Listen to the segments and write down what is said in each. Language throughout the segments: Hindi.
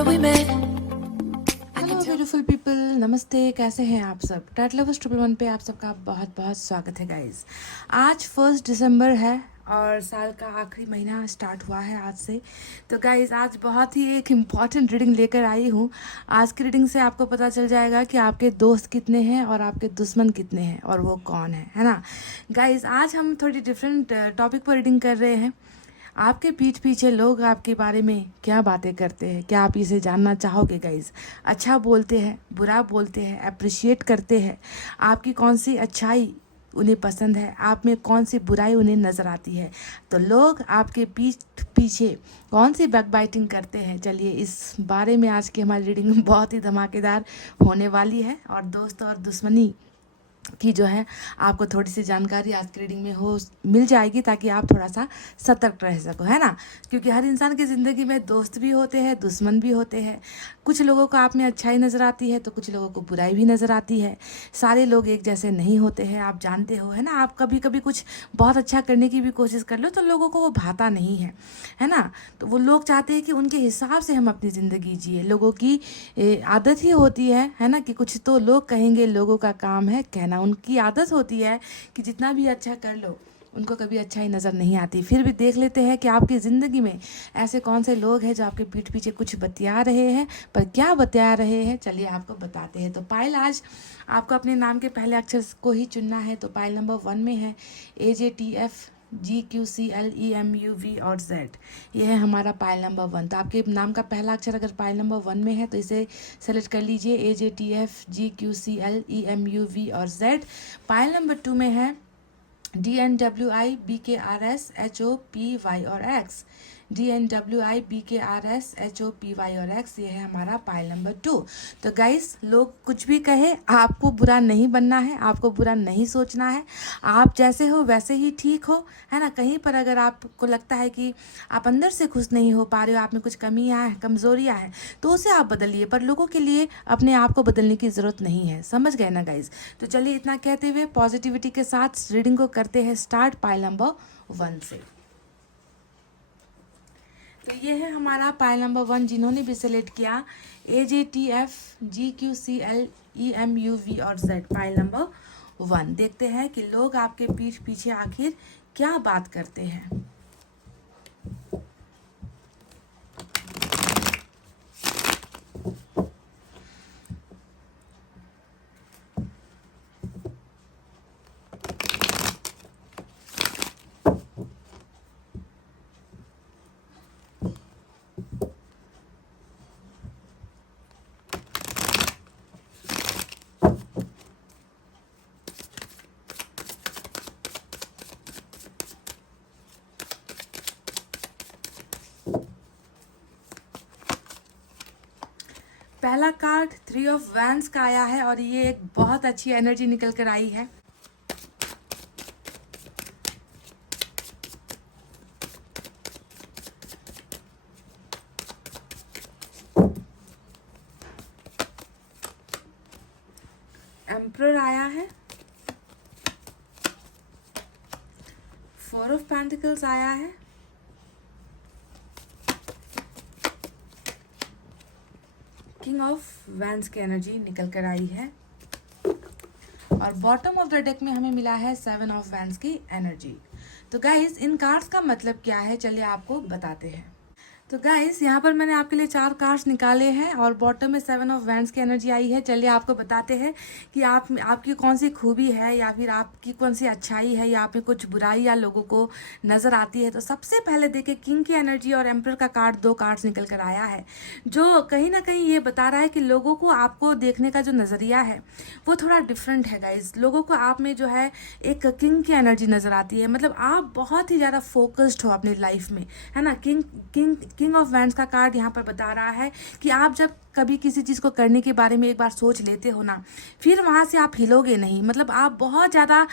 summer we met. Hello beautiful people, नमस्ते। कैसे हैं आप सब? टैट लवर्स 111 पे आप सबका बहुत बहुत स्वागत है गाइस। आज 1 दिसंबर है और साल का आखिरी महीना स्टार्ट हुआ है आज से। तो गाइस आज बहुत ही एक इम्पॉर्टेंट रीडिंग लेकर आई हूँ। आज की रीडिंग से आपको पता चल जाएगा कि आपके दोस्त कितने हैं और आपके दुश्मन कितने हैं और वो कौन है ना। गाइस आज हम थोड़ी डिफरेंट टॉपिक पर रीडिंग कर रहे हैं। आपके पीठ पीछे लोग आपके बारे में क्या बातें करते हैं, क्या आप इसे जानना चाहोगे गाइज? अच्छा बोलते हैं, बुरा बोलते हैं, अप्रिशिएट करते हैं, आपकी कौन सी अच्छाई उन्हें पसंद है, आप में कौन सी बुराई उन्हें नज़र आती है, तो लोग आपके पीठ पीछे कौन सी बैकबाइटिंग करते हैं। चलिए इस बारे में आज की हमारी रीडिंग बहुत ही धमाकेदार होने वाली है और दोस्त और दुश्मनी की जो है आपको थोड़ी सी जानकारी आज की रीडिंग में मिल जाएगी, ताकि आप थोड़ा सा सतर्क रह सको, है ना। क्योंकि हर इंसान की ज़िंदगी में दोस्त भी होते हैं, दुश्मन भी होते हैं। कुछ लोगों को आप में अच्छाई नज़र आती है तो कुछ लोगों को बुराई भी नज़र आती है। सारे लोग एक जैसे नहीं होते हैं, आप जानते हो, है ना। आप कभी कभी कुछ बहुत अच्छा करने की भी कोशिश कर लो तो लोगों को वो भाता नहीं है ना। तो वो लोग चाहते हैं कि उनके हिसाब से हम अपनी ज़िंदगी जिए। लोगों की आदत ही होती है ना, कि कुछ तो लोग कहेंगे, लोगों का काम है कहना। उनकी आदत होती है कि जितना भी अच्छा कर लो उनको कभी अच्छाई नज़र नहीं आती। फिर भी देख लेते हैं कि आपकी ज़िंदगी में ऐसे कौन से लोग हैं जो आपके पीठ पीछे कुछ बतिया रहे हैं। पर क्या बतिया रहे हैं चलिए आपको बताते हैं। तो पायल, आज आपको अपने नाम के पहले अक्षर को ही चुनना है। तो पायल नंबर 1 में है AJTF GQCLEMUV और Z। ये है हमारा पायल नंबर 1। तो आपके नाम का पहला अक्षर अगर पायल नंबर 1 में है तो इसे सेलेक्ट कर लीजिए, AJTF GQCLEMUV और Z। पायल नंबर 2 में है DNWIBKRSHOPY और X। DNWIBKRSHOPY और X, ये है हमारा पाइल नंबर 2। तो गाइस, लोग कुछ भी कहे, आपको बुरा नहीं बनना है, आपको बुरा नहीं सोचना है। आप जैसे हो वैसे ही ठीक हो, है ना। कहीं पर अगर आपको लगता है कि आप अंदर से खुश नहीं हो पा रहे हो, आप में कुछ कमियां हैं, कमज़ोरियां हैं, तो उसे आप बदलिए। पर लोगों के लिए अपने आप को बदलने की ज़रूरत नहीं है, समझ गए ना गाइस। तो चलिए इतना कहते हुए पॉजिटिविटी के साथ रीडिंग को करते हैं स्टार्ट पाइल नंबर 1 से। तो ये है हमारा पाइल नंबर 1। जिन्होंने भी सिलेक्ट किया AJTF GQCLEMUV और Z, पाइल नंबर 1। देखते हैं कि लोग आपके पीठ पीछे आखिर क्या बात करते हैं। पहला कार्ड 3 ऑफ वैंड्स का आया है और ये एक बहुत अच्छी एनर्जी निकल कर आई है। एम्परर आया है, 4 ऑफ पेंटिकल्स आया है, किंग ऑफ वैंड्स की एनर्जी निकल कर आई है और बॉटम ऑफ द डेक में हमें मिला है 7 ऑफ वैंड्स की एनर्जी। तो गाइस, इन कार्ड्स का मतलब क्या है चलिए आपको बताते हैं। तो गाइस, यहाँ पर मैंने आपके लिए 4 कार्ड्स निकाले हैं और बॉटम में 7 ऑफ वैंड्स की एनर्जी आई है। चलिए आपको बताते हैं कि आपकी कौन सी खूबी है या फिर आपकी कौन सी अच्छाई है या आप में कुछ बुराई या लोगों को नज़र आती है। तो सबसे पहले देखिए, किंग की एनर्जी और एम्परर का कार्ड, 2 कार्ड्स निकल कर आया है, जो कहीं ना कहीं ये बता रहा है कि लोगों को आपको देखने का जो नज़रिया है वो थोड़ा डिफरेंट है गाइज। लोगों को आप में जो है एक किंग की एनर्जी नज़र आती है, मतलब आप बहुत ही ज़्यादा फोकस्ड हो अपनी लाइफ में, है ना। किंग ऑफ वैंड्स का कार्ड यहाँ पर बता रहा है कि आप जब कभी किसी चीज़ को करने के बारे में एक बार सोच लेते हो ना, फिर वहाँ से आप हिलोगे नहीं। मतलब आप बहुत ज़्यादा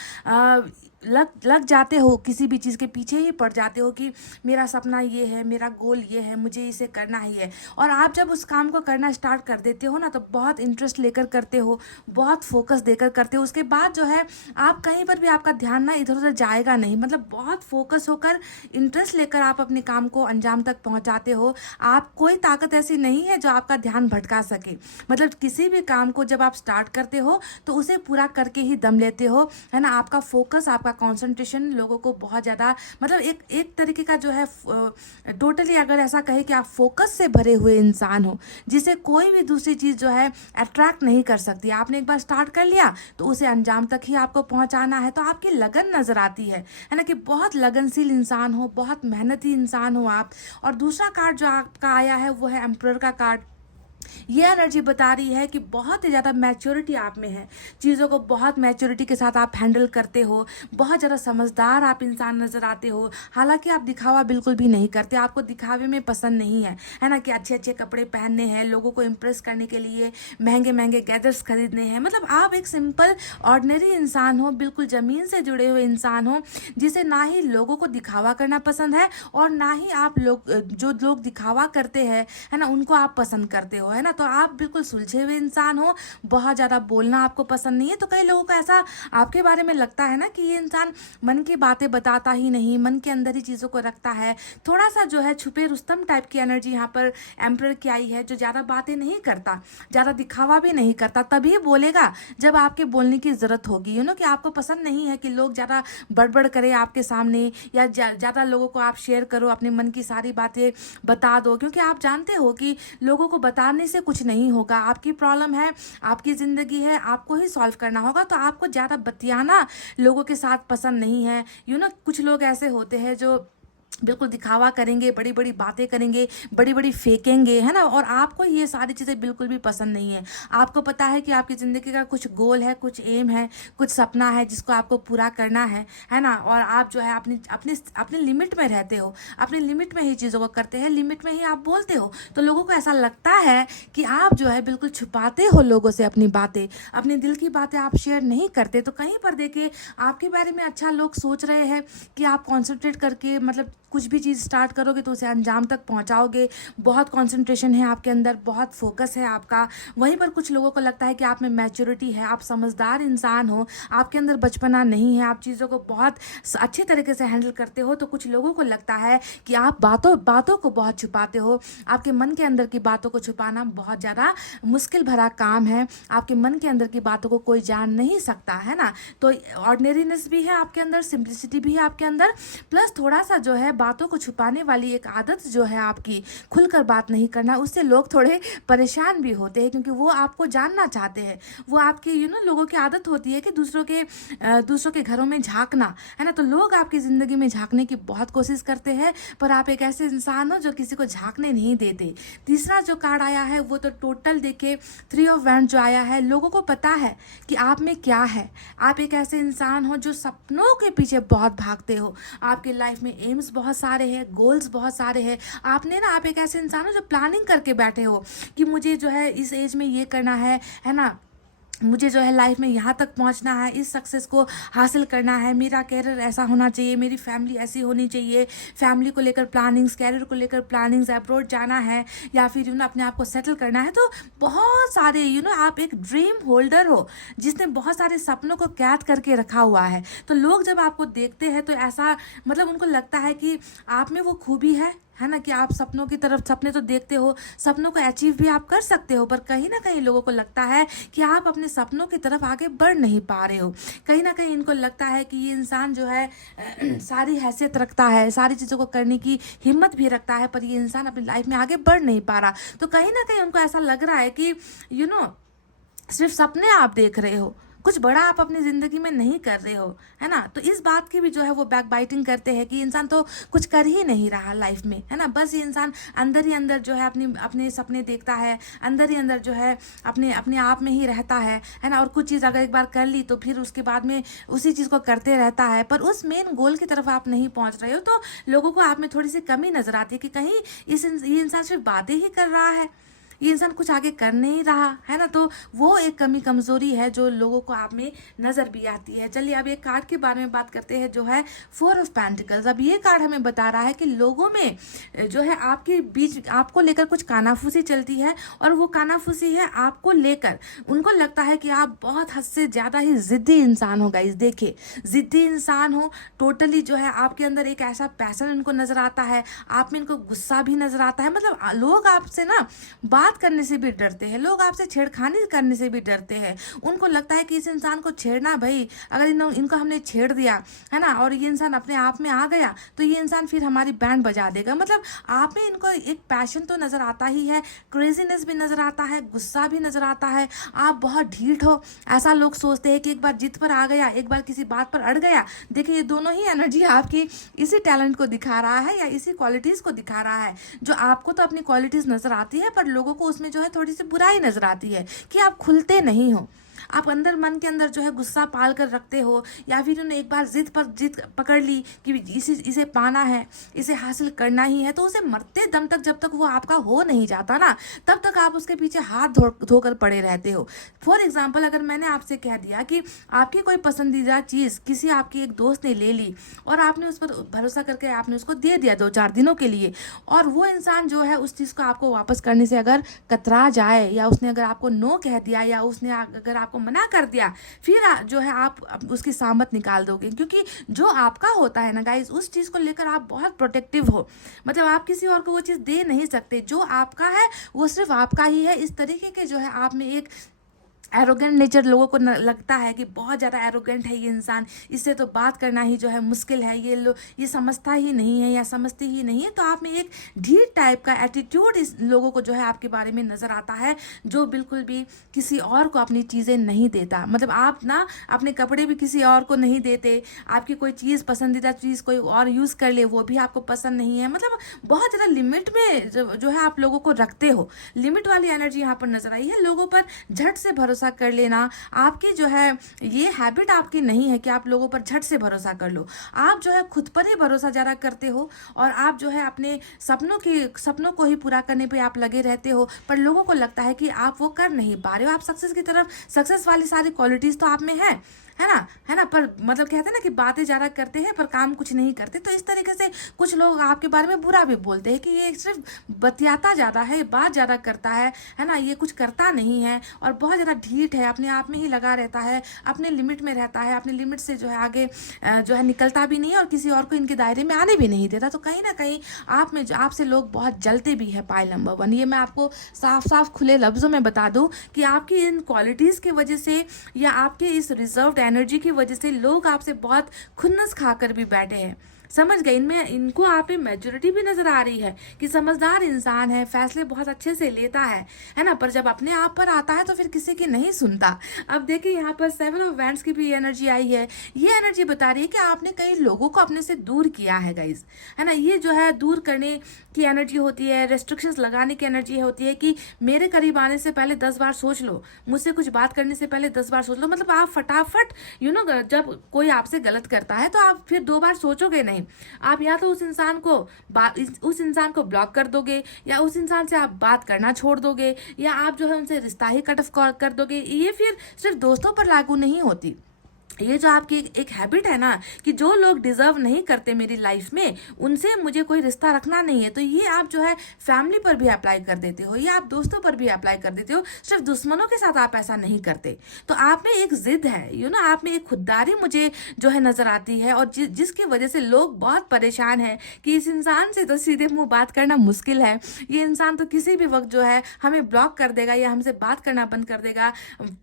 लग जाते हो, किसी भी चीज़ के पीछे ही पड़ जाते हो कि मेरा सपना ये है, मेरा गोल ये है, मुझे इसे करना ही है। और आप जब उस काम को करना स्टार्ट कर देते हो ना, तो बहुत इंटरेस्ट लेकर करते हो, बहुत फोकस देकर करते हो। उसके बाद जो है आप कहीं पर भी आपका ध्यान ना इधर उधर जाएगा नहीं। मतलब बहुत फोकस होकर, इंटरेस्ट लेकर आप अपने काम को अंजाम तक पहुंचाते हो। आप कोई ताकत ऐसी नहीं है जो आपका ध्यान भटका सके। मतलब किसी भी काम को जब आप स्टार्ट करते हो तो उसे पूरा करके ही दम लेते हो, है ना। आपका फोकस, आपका कंसंट्रेशन लोगों को बहुत ज़्यादा, मतलब एक तरीके का जो है टोटली अगर ऐसा कहे कि आप फोकस से भरे हुए इंसान हो, जिसे कोई भी दूसरी चीज़ जो है अट्रैक्ट नहीं कर सकती। आपने एक बार स्टार्ट कर लिया तो उसे अंजाम तक ही आपको पहुंचाना है। तो आपकी लगन नज़र आती है ना, कि बहुत लगनशील इंसान हो, बहुत मेहनती इंसान हो आप। और दूसरा कार्ड जो आपका आया है वो है एम्परर का कार्ड। ये एनर्जी बता रही है कि बहुत ही ज़्यादा मैच्योरिटी आप में है, चीज़ों को बहुत मैच्योरिटी के साथ आप हैंडल करते हो, बहुत ज़्यादा समझदार आप इंसान नज़र आते हो। हालांकि आप दिखावा बिल्कुल भी नहीं करते, आपको दिखावे में पसंद नहीं है ना, कि अच्छे अच्छे कपड़े पहनने हैं, लोगों को इम्प्रेस करने के लिए महंगे महंगे गैजेट्स खरीदने हैं। मतलब आप एक सिंपल ऑर्डिनरी इंसान हो, बिल्कुल ज़मीन से जुड़े हुए इंसान हो, जिसे ना ही लोगों को दिखावा करना पसंद है और ना ही आप लोग, जो लोग दिखावा करते हैं, है ना, उनको आप पसंद करते हो, है ना। तो आप बिल्कुल सुलझे हुए इंसान हो, बहुत ज़्यादा बोलना आपको पसंद नहीं है। तो कई लोगों को ऐसा आपके बारे में लगता है ना कि ये इंसान मन की बातें बताता ही नहीं, मन के अंदर ही चीज़ों को रखता है। थोड़ा सा जो है छुपे रुस्तम टाइप की एनर्जी यहाँ पर एम्परर की आई है, जो ज़्यादा बातें नहीं करता, ज़्यादा दिखावा भी नहीं करता, तभी बोलेगा जब आपके बोलने की ज़रूरत होगी। कि आपको पसंद नहीं है कि लोग ज़्यादा बड़बड़ करें आपके सामने, या ज़्यादा लोगों को आप शेयर करो, अपने मन की सारी बातें बता दो, क्योंकि आप जानते हो कि लोगों को बताने से कुछ नहीं होगा। आपकी प्रॉब्लम है, आपकी ज़िंदगी है, आपको ही सॉल्व करना होगा। तो आपको ज़्यादा बतियाना लोगों के साथ पसंद नहीं है। कुछ लोग ऐसे होते हैं जो बिल्कुल दिखावा करेंगे, बड़ी बड़ी बातें करेंगे, बड़ी बड़ी फेंकेंगे, है ना। और आपको ये सारी चीज़ें बिल्कुल भी पसंद नहीं है। आपको पता है कि आपकी ज़िंदगी का कुछ गोल है, कुछ एम है, कुछ सपना है जिसको आपको पूरा करना है ना। और आप जो है अपनी अपनी अपनी लिमिट में रहते हो, अपनी लिमिट में ही चीज़ों को करते हैं, लिमिट में ही आप बोलते हो। तो लोगों को ऐसा लगता है कि आप जो है बिल्कुल छुपाते हो लोगों से अपनी बातें, अपने दिल की बातें आप शेयर नहीं करते। तो कहीं पर देखिए आपके बारे में अच्छा लोग सोच रहे हैं कि आप कॉन्सेंट्रेट करके, मतलब कुछ भी चीज़ स्टार्ट करोगे तो उसे अंजाम तक पहुंचाओगे। बहुत कंसंट्रेशन है आपके अंदर, बहुत फोकस है आपका। वहीं पर कुछ लोगों को लगता है कि आप में मैच्योरिटी है, आप समझदार इंसान हो, आपके अंदर बचपना नहीं है, आप चीज़ों को बहुत अच्छे तरीके से हैंडल करते हो। तो कुछ लोगों को लगता है कि आप बातों को बहुत छुपाते हो। आपके मन के अंदर की बातों को छुपाना बहुत ज़्यादा मुश्किल भरा काम है। आपके मन के अंदर की बातों को कोई जान नहीं सकता, है ना। तो ऑर्डिनरीनेस भी है आपके अंदर, सिंप्लिसिटी भी है आपके अंदर, प्लस थोड़ा सा जो है बातों को छुपाने वाली एक आदत जो है आपकी, खुलकर बात नहीं करना, उससे लोग थोड़े परेशान भी होते हैं, क्योंकि वो आपको जानना चाहते हैं। वो आपकी लोगों की आदत होती है कि दूसरों के घरों में झांकना, है ना। तो लोग आपकी ज़िंदगी में झांकने की बहुत कोशिश करते हैं, पर आप एक ऐसे इंसान हो जो किसी को झांकने नहीं देते। तीसरा जो कार्ड आया है वो तो टोटल देखिए 3 ऑफ वैंड जो आया है, लोगों को पता है कि आप में क्या है। आप एक ऐसे इंसान हो जो सपनों के पीछे बहुत भागते हो, आपके लाइफ में एम्स बहुत सारे हैं, गोल्स बहुत सारे हैं। आप एक ऐसे इंसान हो जो प्लानिंग करके बैठे हो कि मुझे जो है इस एज में ये करना है ना, मुझे जो है लाइफ में यहाँ तक पहुँचना है, इस सक्सेस को हासिल करना है, मेरा कैरियर ऐसा होना चाहिए, मेरी फैमिली ऐसी होनी चाहिए, फैमिली को लेकर प्लानिंग्स, कैरियर को लेकर प्लानिंग्स, अब्रॉड जाना है, या फिर अपने आप को सेटल करना है। तो बहुत सारे आप एक ड्रीम होल्डर हो जिसने बहुत सारे सपनों को कैद करके रखा हुआ है। तो लोग जब आपको देखते हैं तो ऐसा, मतलब उनको लगता है कि आप में वो खूबी है ना, कि आप सपनों की तरफ, सपने तो देखते हो, सपनों को अचीव भी आप कर सकते हो, पर कहीं ना कहीं लोगों को लगता है कि आप अपने सपनों की तरफ आगे बढ़ नहीं पा रहे हो। कहीं ना कहीं इनको लगता है कि ये इंसान जो है सारी हैसियत रखता है, सारी चीज़ों को करने की हिम्मत भी रखता है, पर ये इंसान अपनी लाइफ में आगे बढ़ नहीं पा रहा। तो कहीं ना कहीं उनको ऐसा लग रहा है कि सिर्फ सपने आप देख रहे हो, कुछ बड़ा आप अपनी ज़िंदगी में नहीं कर रहे हो, है ना। तो इस बात की भी जो है वो बैक बाइटिंग करते हैं कि इंसान तो कुछ कर ही नहीं रहा लाइफ में, है ना। बस ये इंसान अंदर ही अंदर जो है अपने सपने देखता है, अंदर ही अंदर जो है अपने आप में ही रहता है ना। और कुछ चीज़ अगर एक बार कर ली तो फिर उसके बाद में उसी चीज़ को करते रहता है, पर उस मेन गोल की तरफ आप नहीं पहुँच रहे हो। तो लोगों को आप में थोड़ी सी कमी नज़र आती है कि कहीं ये इंसान सिर्फ बातें ही कर रहा है, ये इंसान कुछ आगे कर नहीं रहा है ना, तो वो एक कमी कमजोरी है जो लोगों को आप में नजर भी आती है। चलिए अब एक कार्ड के बारे में बात करते हैं जो है 4 ऑफ पेंटिकल्स। अब ये कार्ड हमें बता रहा है कि लोगों में जो है आपके बीच आपको लेकर कुछ कानाफूसी चलती है, और वो कानाफूसी है आपको लेकर। उनको लगता है कि आप बहुत हद से ज्यादा ही जिद्दी इंसान हो गाइस। देखिए जिद्दी इंसान हो, टोटली जो है आपके अंदर एक ऐसा पैशन उनको नजर आता है, आप में इनको गुस्सा भी नजर आता है। मतलब लोग आपसे ना बात करने से भी डरते हैं, लोग आपसे छेड़खानी करने से भी डरते हैं। उनको लगता है कि इस इंसान को छेड़ना, भाई अगर इनको हमने छेड़ दिया है ना, और ये इंसान अपने आप में आ गया तो ये इंसान फिर हमारी बैंड बजा देगा। मतलब आप में इनको एक पैशन तो नजर आता ही है, क्रेजीनेस भी नजर आता है, गुस्सा भी नजर आता है। आप बहुत ढीठ हो, ऐसा लोग सोचते हैं कि एक बार जिद पर आ गया, एक बार किसी बात पर अड़ गया। देखिए ये दोनों ही एनर्जी आपकी इसी टैलेंट को दिखा रहा है या इसी क्वालिटीज को दिखा रहा है। जो आपको तो अपनी क्वालिटीज नजर आती है, पर लोगों को उसमें जो है थोड़ी सी बुराई नजर आती है कि आप खुलते नहीं हो। आप अंदर मन के अंदर जो है गुस्सा पाल कर रखते हो, या फिर उन्हें एक बार जिद पकड़ ली कि इसे पाना है, इसे हासिल करना ही है, तो उसे मरते दम तक जब तक वो आपका हो नहीं जाता ना, तब तक आप उसके पीछे हाथ धोकर पड़े रहते हो। फॉर एग्जाम्पल अगर मैंने आपसे कह दिया कि आपकी कोई पसंदीदा चीज़ किसी आपकी एक दोस्त ने ले ली, और आपने उस पर भरोसा करके आपने उसको दे दिया 2-4 दिनों के लिए, और वो इंसान जो है उस चीज़ को आपको वापस करने से अगर कतरा जाए, या उसने अगर आपको नो कह दिया, या उसने अगर आपको मना कर दिया, फिर जो है आप उसकी सामत निकाल दोगे। क्योंकि जो आपका होता है ना गाइस, उस चीज़ को लेकर आप बहुत प्रोटेक्टिव हो। मतलब आप किसी और को वो चीज़ दे नहीं सकते, जो आपका है वो सिर्फ आपका ही है। इस तरीके के जो है आप में एक एरोगेंट नेचर, लोगों को लगता है कि बहुत ज़्यादा एरोगेंट है ये इंसान, इससे तो बात करना ही जो है मुश्किल है, ये समझता ही नहीं है या समझती ही नहीं है। तो आप में एक ढीठ टाइप का एटीट्यूड इस लोगों को जो है आपके बारे में नज़र आता है, जो बिल्कुल भी किसी और को अपनी चीज़ें नहीं देता। मतलब आप ना अपने कपड़े भी किसी और को नहीं देते, आपकी कोई चीज़ पसंदीदा चीज़ कोई और यूज़ कर ले वो भी आपको पसंद नहीं है। मतलब बहुत ज़्यादा लिमिट में जो है आप लोगों को रखते हो। लिमिट वाली एनर्जी यहाँ पर नजर आई है। लोगों पर झट से भरोसा कर लेना आपकी जो है ये हैबिट आपकी नहीं है कि आप लोगों पर झट से भरोसा कर लो। आप जो है खुद पर ही भरोसा ज़्यादा करते हो, और आप जो है अपने सपनों को ही पूरा करने पे आप लगे रहते हो, पर लोगों को लगता है कि आप वो कर नहीं पा रहे हो। आप सक्सेस की तरफ, सक्सेस वाली सारी क्वालिटीज़ तो आप में है ना, पर मतलब कहते हैं ना कि बातें ज़्यादा करते हैं पर काम कुछ नहीं करते। तो इस तरीके से कुछ लोग आपके बारे में बुरा भी बोलते हैं कि ये सिर्फ बतियाता ज़्यादा है, बात ज़्यादा करता है ना, ये कुछ करता नहीं है, और बहुत ज़्यादा ढीठ है, अपने आप में ही लगा रहता है, अपने लिमिट में रहता है, अपने लिमिट से जो है आगे जो है निकलता भी नहीं है, और किसी और को इनके दायरे में आने भी नहीं देता। तो कहीं ना कहीं आप में आपसे लोग बहुत जलते भी है। पाइल नंबर 1, ये मैं आपको साफ साफ खुले लफ्ज़ों में बता दूं कि आपकी इन क्वालिटीज़ की वजह से या आपके इस रिजर्व्ड एनर्जी की वजह से लोग आपसे बहुत खुन्नस खाकर भी बैठे हैं। समझ गए, इनमें इनको आप में मैच्योरिटी भी नजर आ रही है कि समझदार इंसान है, फैसले बहुत अच्छे से लेता है ना, पर जब अपने आप पर आता है तो फिर किसी की नहीं सुनता। अब देखिए यहाँ पर 7 ऑफ वैंड्स की भी एनर्जी आई है। ये एनर्जी बता रही है कि आपने कई लोगों को अपने से दूर किया है गाइज, है ना। ये जो है दूर करने की एनर्जी होती है, रेस्ट्रिक्शंस लगाने की एनर्जी होती है कि मेरे करीब आने से पहले 10 बार सोच लो, मुझसे कुछ बात करने से पहले 10 बार सोच लो। मतलब आप फटाफट जब कोई आपसे गलत करता है तो आप फिर 2 बार सोचोगे नहीं, आप या तो उस इंसान को ब्लॉक कर दोगे, या उस इंसान से आप बात करना छोड़ दोगे, या आप जो है उनसे रिश्ता ही कट ऑफ कर दोगे। ये फिर सिर्फ दोस्तों पर लागू नहीं होती। ये जो आपकी एक हैबिट है ना कि जो लोग डिजर्व नहीं करते मेरी लाइफ में, उनसे मुझे कोई रिश्ता रखना नहीं है, तो ये आप जो है फैमिली पर भी अप्लाई कर देते हो, या आप दोस्तों पर भी अप्लाई कर देते हो। सिर्फ दुश्मनों के साथ आप ऐसा नहीं करते। तो आप में एक जिद है, आप में एक खुददारी मुझे जो है नजर आती है, और जिसकी वजह से लोग बहुत परेशान है कि इस इंसान से तो सीधे मुंह बात करना मुश्किल है, ये इंसान तो किसी भी वक्त जो है हमें ब्लॉक कर देगा या हमसे बात करना बंद कर देगा,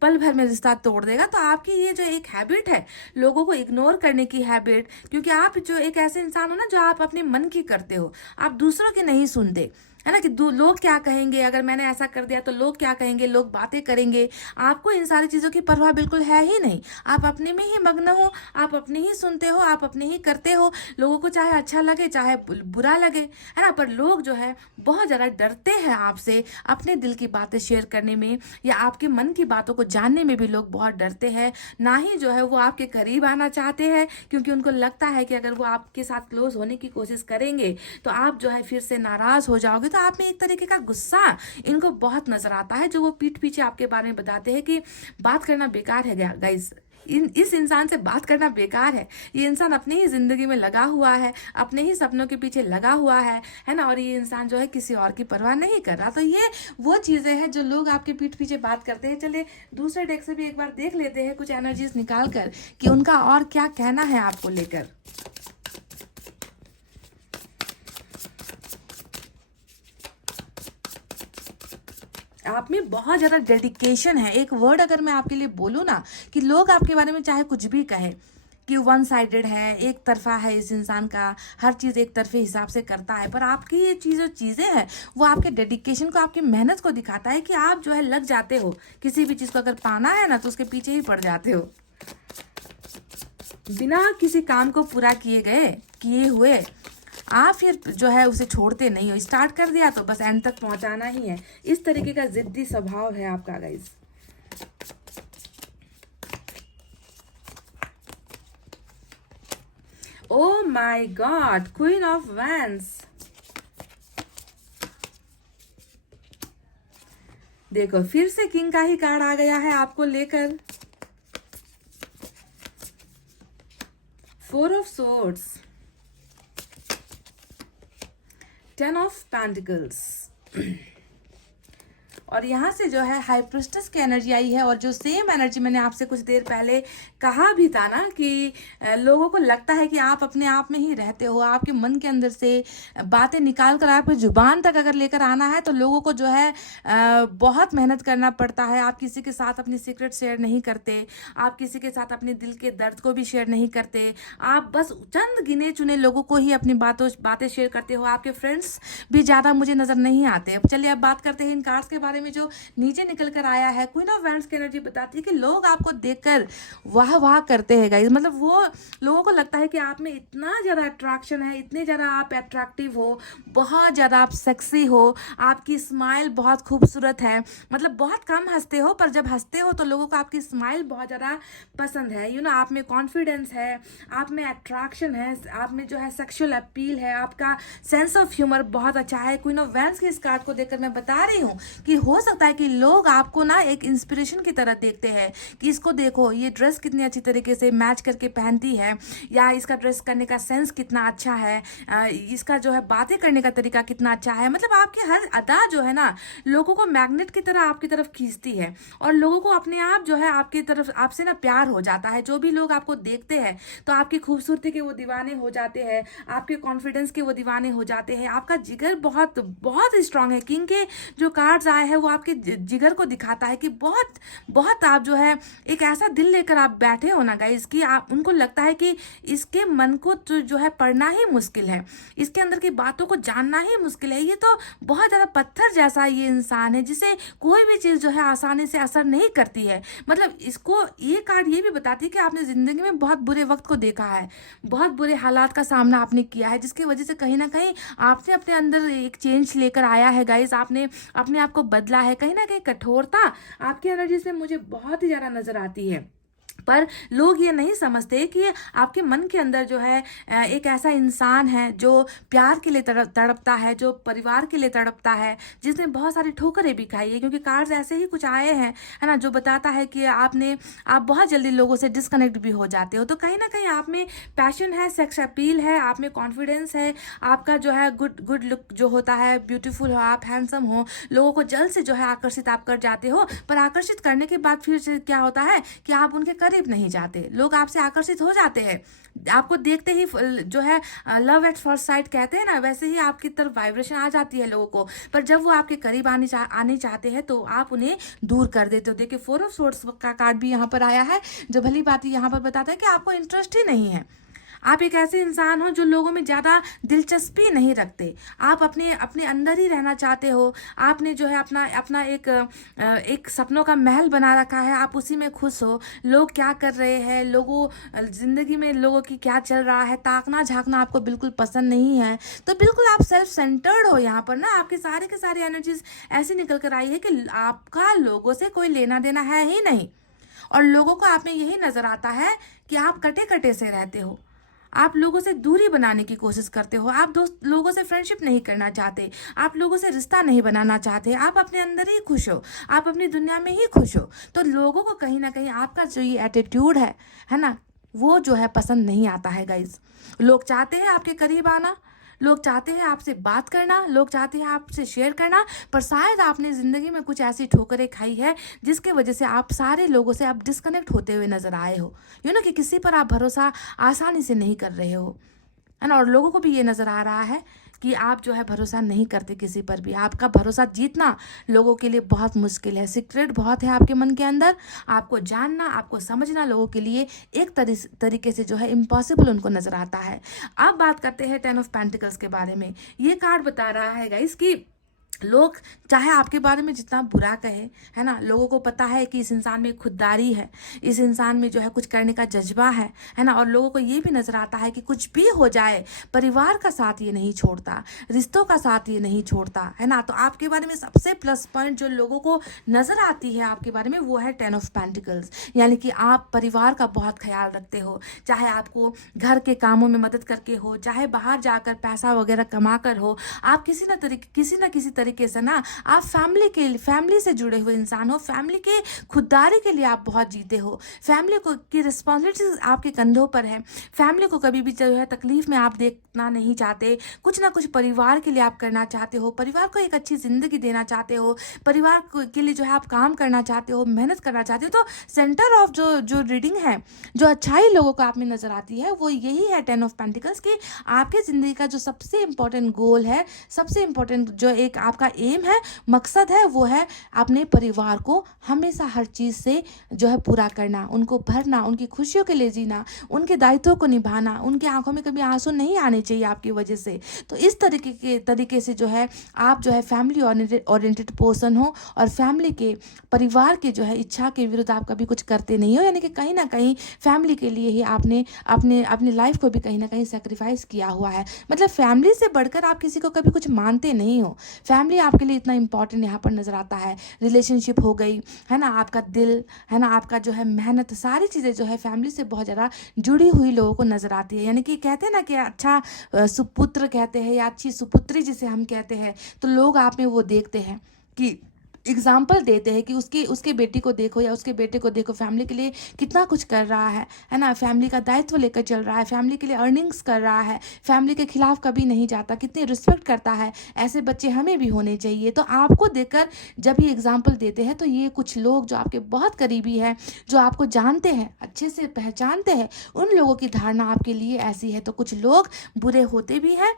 पल भर में रिश्ता तोड़ देगा। तो आपकी ये जो एक हैबिट है लोगों को इग्नोर करने की हैबिट, क्योंकि आप जो एक ऐसे इंसान हो ना जो आप अपने मन की करते हो, आप दूसरों की नहीं सुनते, है ना, कि लोग क्या कहेंगे, अगर मैंने ऐसा कर दिया तो लोग क्या कहेंगे, लोग बातें करेंगे। आपको इन सारी चीज़ों की परवाह बिल्कुल है ही नहीं, आप अपने में ही मग्न हो, आप अपने ही सुनते हो, आप अपने ही करते हो। लोगों को चाहे अच्छा लगे चाहे बुरा लगे, है ना, पर लोग जो है बहुत ज़्यादा डरते हैं आपसे अपने दिल की बातें शेयर करने में, या आपके मन की बातों को जानने में भी लोग बहुत डरते हैं। ना ही जो है वो आपके करीब आना चाहते हैं, क्योंकि उनको लगता है कि अगर वो आपके साथ क्लोज होने की कोशिश करेंगे तो आप जो है फिर से नाराज़ हो जाओगे, तो आप में एक तरीके का गुस्सा इनको बहुत नजर आता है, जो वो पीठ पीछे आपके बारे में बताते हैं कि बात करना बेकार है गाइस, इस इंसान से बात करना बेकार है, ये इंसान अपनी ही जिंदगी में लगा हुआ है, अपने ही सपनों के पीछे लगा हुआ है ना, और ये इंसान जो है किसी और की परवाह नहीं कर रहा। तो ये वो चीजें हैं जो लोग आपके पीठ पीछे बात करते हैं। चलिए दूसरे डेक से भी एक बार देख लेते हैं कुछ एनर्जीज निकाल कर कि उनका और क्या कहना है आपको लेकर। आप में बहुत ज़्यादा डेडिकेशन है। एक वर्ड अगर मैं आपके लिए बोलूँ ना, कि लोग आपके बारे में चाहे कुछ भी कहे कि वन साइडेड है, एक तरफा है इस इंसान का, हर चीज़ एक तरफे हिसाब से करता है, पर आपकी ये चीज़ें हैं वो आपके डेडिकेशन को, आपकी मेहनत को दिखाता है कि आप जो है लग जाते हो, किसी भी चीज़ को अगर पाना है ना तो उसके पीछे ही पड़ जाते हो, बिना किसी काम को पूरा किए हुए आप फिर जो है उसे छोड़ते नहीं हो। स्टार्ट कर दिया तो बस एंड तक पहुंचाना ही है, इस तरीके का जिद्दी स्वभाव है आपका guys. Oh my God, queen of wands. देखो फिर से किंग का ही कार्ड आ गया है आपको लेकर। 4 ऑफ सोर्ड्स, 10 ऑफ पेंटिकल्स, और यहाँ से जो है हाई प्रिस्टेस की एनर्जी आई है। और जो सेम एनर्जी मैंने आपसे कुछ देर पहले कहा भी था ना कि लोगों को लगता है कि आप अपने आप में ही रहते हो, आपके मन के अंदर से बातें निकाल कर आपकी जुबान तक अगर लेकर आना है तो लोगों को जो है बहुत मेहनत करना पड़ता है। आप किसी के साथ अपनी सीक्रेट शेयर नहीं करते, आप किसी के साथ अपने दिल के दर्द को भी शेयर नहीं करते, आप बस चंद गिने चुने लोगों को ही अपनी बातें शेयर करते हो। आपके फ्रेंड्स भी ज़्यादा मुझे नज़र नहीं आते। चलिए अब बात करते हैं इन कार्ड्स के बारे में जो नीचे निकल कर आया है। क्वीन ऑफ वैंड्स की एनर्जी बताती है कि लोग आपको देखकर वाह वाह करते हैं गाइस, मतलब वो लोगों को लगता है कि आप में इतना ज़्यादा अट्रैक्शन है, इतने ज़्यादा आप अट्रैक्टिव हो, बहुत ज़्यादा आप सेक्सी हो, आपकी स्माइल बहुत खूबसूरत है, मतलब बहुत कम हंसते हो पर जब हंसते हो तो लोगों को आपकी स्माइल बहुत ज़्यादा पसंद है। यू नो, आप में कॉन्फिडेंस है, आप में अट्रैक्शन है, आप में जो है सेक्सुअल अपील है, आपका सेंस ऑफ ह्यूमर बहुत अच्छा है। क्वीन ऑफ वैंड्स की इस कार्ड को देखकर मैं बता रही हूँ कि हो सकता है कि लोग आपको ना एक इंस्पिरेशन की तरह देखते हैं कि इसको देखो ये ड्रेस कितनी अच्छी तरीके से मैच करके पहनती है, या इसका ड्रेस करने का सेंस कितना अच्छा है, इसका जो है बातें करने का तरीका कितना अच्छा है। मतलब आपकी हर अदा जो है ना लोगों को मैग्नेट की तरह आपकी तरफ खींचती है, और लोगों को अपने आप जो है आपकी तरफ आपसे ना प्यार हो जाता है। जो भी लोग आपको देखते हैं तो आपकी खूबसूरती के वो दीवाने हो जाते हैं, आपके कॉन्फिडेंस के वो दीवाने हो जाते हैं। आपका जिगर बहुत बहुत स्ट्रांग है। किंग के जो कार्ड्स आए हैं वो आपके जिगर को दिखाता है कि बहुत बहुत आप जो है एक ऐसा दिल लेकर आप बैठे हो ना गाइस कि आप उनको लगता है कि इसके मन को जो है पढ़ना ही मुश्किल है, इसके अंदर की बातों को जानना ही मुश्किल है। ये तो बहुत ज़्यादा पत्थर जैसा ये इंसान है जिसे कोई भी चीज़ जो है आसानी से असर नहीं करती है। मतलब इसको ये कार्ड ये भी बताती है कि आपने ज़िंदगी में बहुत बुरे वक्त को देखा है, बहुत बुरे हालात का सामना आपने किया है, जिसकी वजह से कहीं ना कहीं आपने अपने अंदर एक चेंज लेकर आया है गाइस, आपने अपने आप को बदला है। कहीं ना कहीं कठोरता आपकी एनर्जी से मुझे बहुत ही ज़्यादा नज़र आती है, पर लोग ये नहीं समझते कि आपके मन के अंदर जो है एक ऐसा इंसान है जो प्यार के लिए तड़पता है, जो परिवार के लिए तड़पता है, जिसने बहुत सारी ठोकरें भी खाई है। क्योंकि कार्ड्स ऐसे ही कुछ आए हैं है ना, जो बताता है कि आप बहुत जल्दी लोगों से डिस्कनेक्ट भी हो जाते हो। तो कहीं ना कहीं आप में पैशन है, सेक्स अपील है, आप में कॉन्फिडेंस है, आपका जो है गुड लुक जो होता है, ब्यूटीफुल हो आप, हैंडसम हो, लोगों को जल्द से जो है आकर्षित आप कर जाते हो। पर आकर्षित करने के बाद फिर से क्या होता है कि आप उनके करीब नहीं जाते, लोग आपसे आकर्षित हो जाते हैं, आपको देखते ही जो है लव एट फर्स्ट साइट कहते हैं ना, वैसे ही आपकी तरफ वाइब्रेशन आ जाती है लोगों को। पर जब वो आपके करीब आने चाहते हैं तो आप उन्हें दूर कर देते हो। देखिए 4 ऑफ सोर्ड्स का कार्ड भी यहाँ पर आया है, जो भली बात यहाँ पर बताता है कि आपको इंटरेस्ट ही नहीं है। आप एक ऐसे इंसान हो जो लोगों में ज़्यादा दिलचस्पी नहीं रखते, आप अपने अंदर ही रहना चाहते हो। आपने जो है अपना एक सपनों का महल बना रखा है, आप उसी में खुश हो। लोग क्या कर रहे हैं, ज़िंदगी में लोगों की क्या चल रहा है, ताकना झांकना आपको बिल्कुल पसंद नहीं है। तो बिल्कुल आप सेल्फ सेंटर्ड हो। यहाँ पर ना आपकी सारी की सारी एनर्जीज ऐसी निकल कर आई है कि आपका लोगों से कोई लेना देना है ही नहीं, और लोगों को आप में यही नज़र आता है कि आप कटे कटे से रहते हो, आप लोगों से दूरी बनाने की कोशिश करते हो, आप दोस्त लोगों से फ्रेंडशिप नहीं करना चाहते, आप लोगों से रिश्ता नहीं बनाना चाहते, आप अपने अंदर ही खुश हो, आप अपनी दुनिया में ही खुश हो। तो लोगों को कहीं ना कहीं आपका जो ये एटीट्यूड है ना, वो जो है पसंद नहीं आता है गाइज। लोग चाहते हैं आपके करीब आना, लोग चाहते हैं आपसे बात करना, लोग चाहते हैं आपसे शेयर करना, पर शायद आपने ज़िंदगी में कुछ ऐसी ठोकरें खाई है जिसके वजह से आप सारे लोगों से आप डिस्कनेक्ट होते हुए नजर आए हो। कि किसी पर आप भरोसा आसानी से नहीं कर रहे हो, है ना। और लोगों को भी ये नज़र आ रहा है कि आप जो है भरोसा नहीं करते किसी पर भी। आपका भरोसा जीतना लोगों के लिए बहुत मुश्किल है, सीक्रेट बहुत है आपके मन के अंदर। आपको जानना, आपको समझना लोगों के लिए एक तरीके से जो है इम्पॉसिबल उनको नज़र आता है। अब बात करते हैं 10 ऑफ पेंटिकल्स के बारे में। ये कार्ड बता रहा है गाइस कि लोग चाहे आपके बारे में जितना बुरा कहे, है ना, लोगों को पता है कि इस इंसान में खुददारी है, इस इंसान में जो है कुछ करने का जज्बा है ना। और लोगों को ये भी नजर आता है कि कुछ भी हो जाए परिवार का साथ ये नहीं छोड़ता, रिश्तों का साथ ये नहीं छोड़ता, है ना। तो आपके बारे में सबसे प्लस पॉइंट जो लोगों को नजर आती है आपके बारे में वो है 10 ऑफ पेंटिकल्स, यानी कि आप परिवार का बहुत ख्याल रखते हो। चाहे आपको घर के कामों में मदद करके हो, चाहे बाहर जाकर पैसा वगैरह कमा कर हो, आप किसी ना किसी तरीके से ना आप फैमिली से जुड़े हुए इंसान हो। फैमिली के खुददारी के लिए आप बहुत जीते हो, फैमिली को की रिस्पॉन्सिबिलिटीज आपके कंधों पर है। फैमिली को कभी भी जो है तकलीफ में आप देखना नहीं चाहते, कुछ ना कुछ परिवार के लिए आप करना चाहते हो, परिवार को एक अच्छी जिंदगी देना चाहते हो, परिवार के लिए जो है आप काम करना चाहते हो, मेहनत करना चाहते हो। तो सेंटर ऑफ जो रीडिंग है, जो अच्छाई लोगों को आप में नजर आती है वो यही है 10 ऑफ पेंटिकल्स की। आपके जिंदगी का जो सबसे इंपॉर्टेंट गोल है, सबसे इंपॉर्टेंट जो एक आपका एम है, मकसद है, वो है अपने परिवार को हमेशा हर चीज़ से जो है पूरा करना, उनको भरना, उनकी खुशियों के लिए जीना, उनके दायित्वों को निभाना। उनकी आंखों में कभी आंसू नहीं आने चाहिए आपकी वजह से। तो इस तरीके से जो है आप जो है फैमिली ओरिएंटेड पर्सन हो, और फैमिली के परिवार के जो है इच्छा के विरुद्ध आप कभी कुछ करते नहीं हो, यानी कि कहीं ना कहीं फैमिली के लिए ही आपने अपनी लाइफ को भी कहीं ना कहीं सेक्रीफाइस किया हुआ है। मतलब फैमिली से बढ़कर आप किसी को कभी कुछ मानते नहीं हो। फैमिली आपके लिए इतना इंपॉर्टेंट यहाँ पर नजर आता है। रिलेशनशिप हो गई, है ना, आपका दिल, है ना, आपका जो है मेहनत, सारी चीज़ें जो है फैमिली से बहुत ज़्यादा जुड़ी हुई लोगों को नजर आती है। यानी कि कहते हैं ना कि अच्छा सुपुत्र कहते हैं या अच्छी सुपुत्री जिसे हम कहते हैं, तो लोग आप में वो देखते हैं कि एग्जाम्पल देते हैं कि उसके बेटी को देखो या उसके बेटे को देखो, फैमिली के लिए कितना कुछ कर रहा है ना, फैमिली का दायित्व लेकर चल रहा है, फैमिली के लिए अर्निंग्स कर रहा है, फैमिली के खिलाफ कभी नहीं जाता, कितनी रिस्पेक्ट करता है। ऐसे बच्चे हमें भी होने चाहिए। तो आपको देखकर जब ये एग्जाम्पल देते हैं तो ये कुछ लोग जो आपके बहुत करीबी है, जो आपको जानते हैं, अच्छे से पहचानते हैं, उन लोगों की धारणा आपके लिए ऐसी है। तो कुछ लोग बुरे होते भी हैं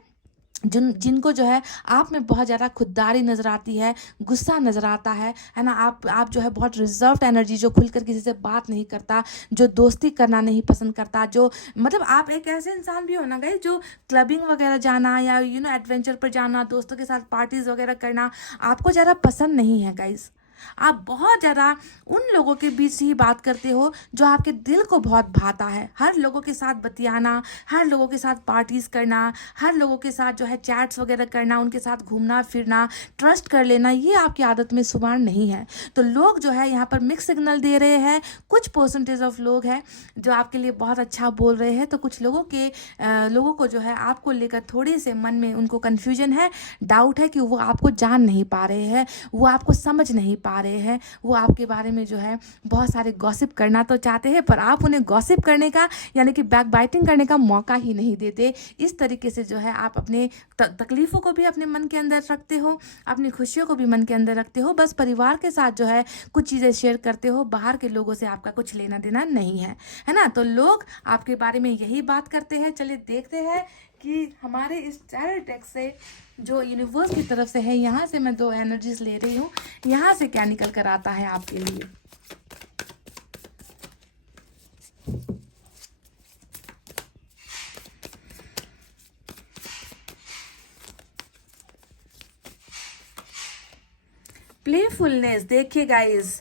जिनको जो है आप में बहुत ज़्यादा खुददारी नज़र आती है, गुस्सा नज़र आता है ना। आप जो है बहुत रिजर्व्ड एनर्जी, जो खुलकर किसी से बात नहीं करता, जो दोस्ती करना नहीं पसंद करता, जो मतलब आप एक ऐसे इंसान भी हो ना गाइस जो क्लबिंग वगैरह जाना या एडवेंचर पर जाना, दोस्तों के साथ पार्टीज वगैरह करना आपको ज़्यादा पसंद नहीं है गाइस। आप बहुत ज़्यादा उन लोगों के बीच ही बात करते हो जो आपके दिल को बहुत भाता है। हर लोगों के साथ बतियाना, हर लोगों के साथ पार्टीज करना, हर लोगों के साथ जो है चैट्स वगैरह करना, उनके साथ घूमना फिरना, ट्रस्ट कर लेना, ये आपकी आदत में शुमार नहीं है। तो लोग जो है यहाँ पर मिक्स सिग्नल दे रहे हैं। कुछ परसेंटेज ऑफ लोग हैं जो आपके लिए बहुत अच्छा बोल रहे हैं, तो कुछ लोगों को जो है आपको लेकर थोड़ी से मन में उनको कन्फ्यूजन है, डाउट है कि वो आपको जान नहीं पा रहे हैं, वो आपको समझ नहीं पा रहे हैं, वो आपके बारे में जो है बहुत सारे गॉसिप करना तो चाहते हैं, पर आप उन्हें गॉसिप करने का यानी कि बैक बाइटिंग करने का मौका ही नहीं देते। इस तरीके से जो है आप अपने तकलीफ़ों को भी अपने मन के अंदर रखते हो, अपनी खुशियों को भी मन के अंदर रखते हो, बस परिवार के साथ जो है कुछ चीज़ें शेयर करते हो, बाहर के लोगों से आपका कुछ लेना देना नहीं है ना। तो लोग आपके बारे में यही बात करते हैं। चलिए देखते हैं कि हमारे इस टैरो डेक से जो यूनिवर्स की तरफ से है, यहाँ से मैं 2 एनर्जीज ले रही हूँ, यहाँ से क्या निकल कर आता है आपके लिए। प्लेफुलनेस। देखिए गाइस,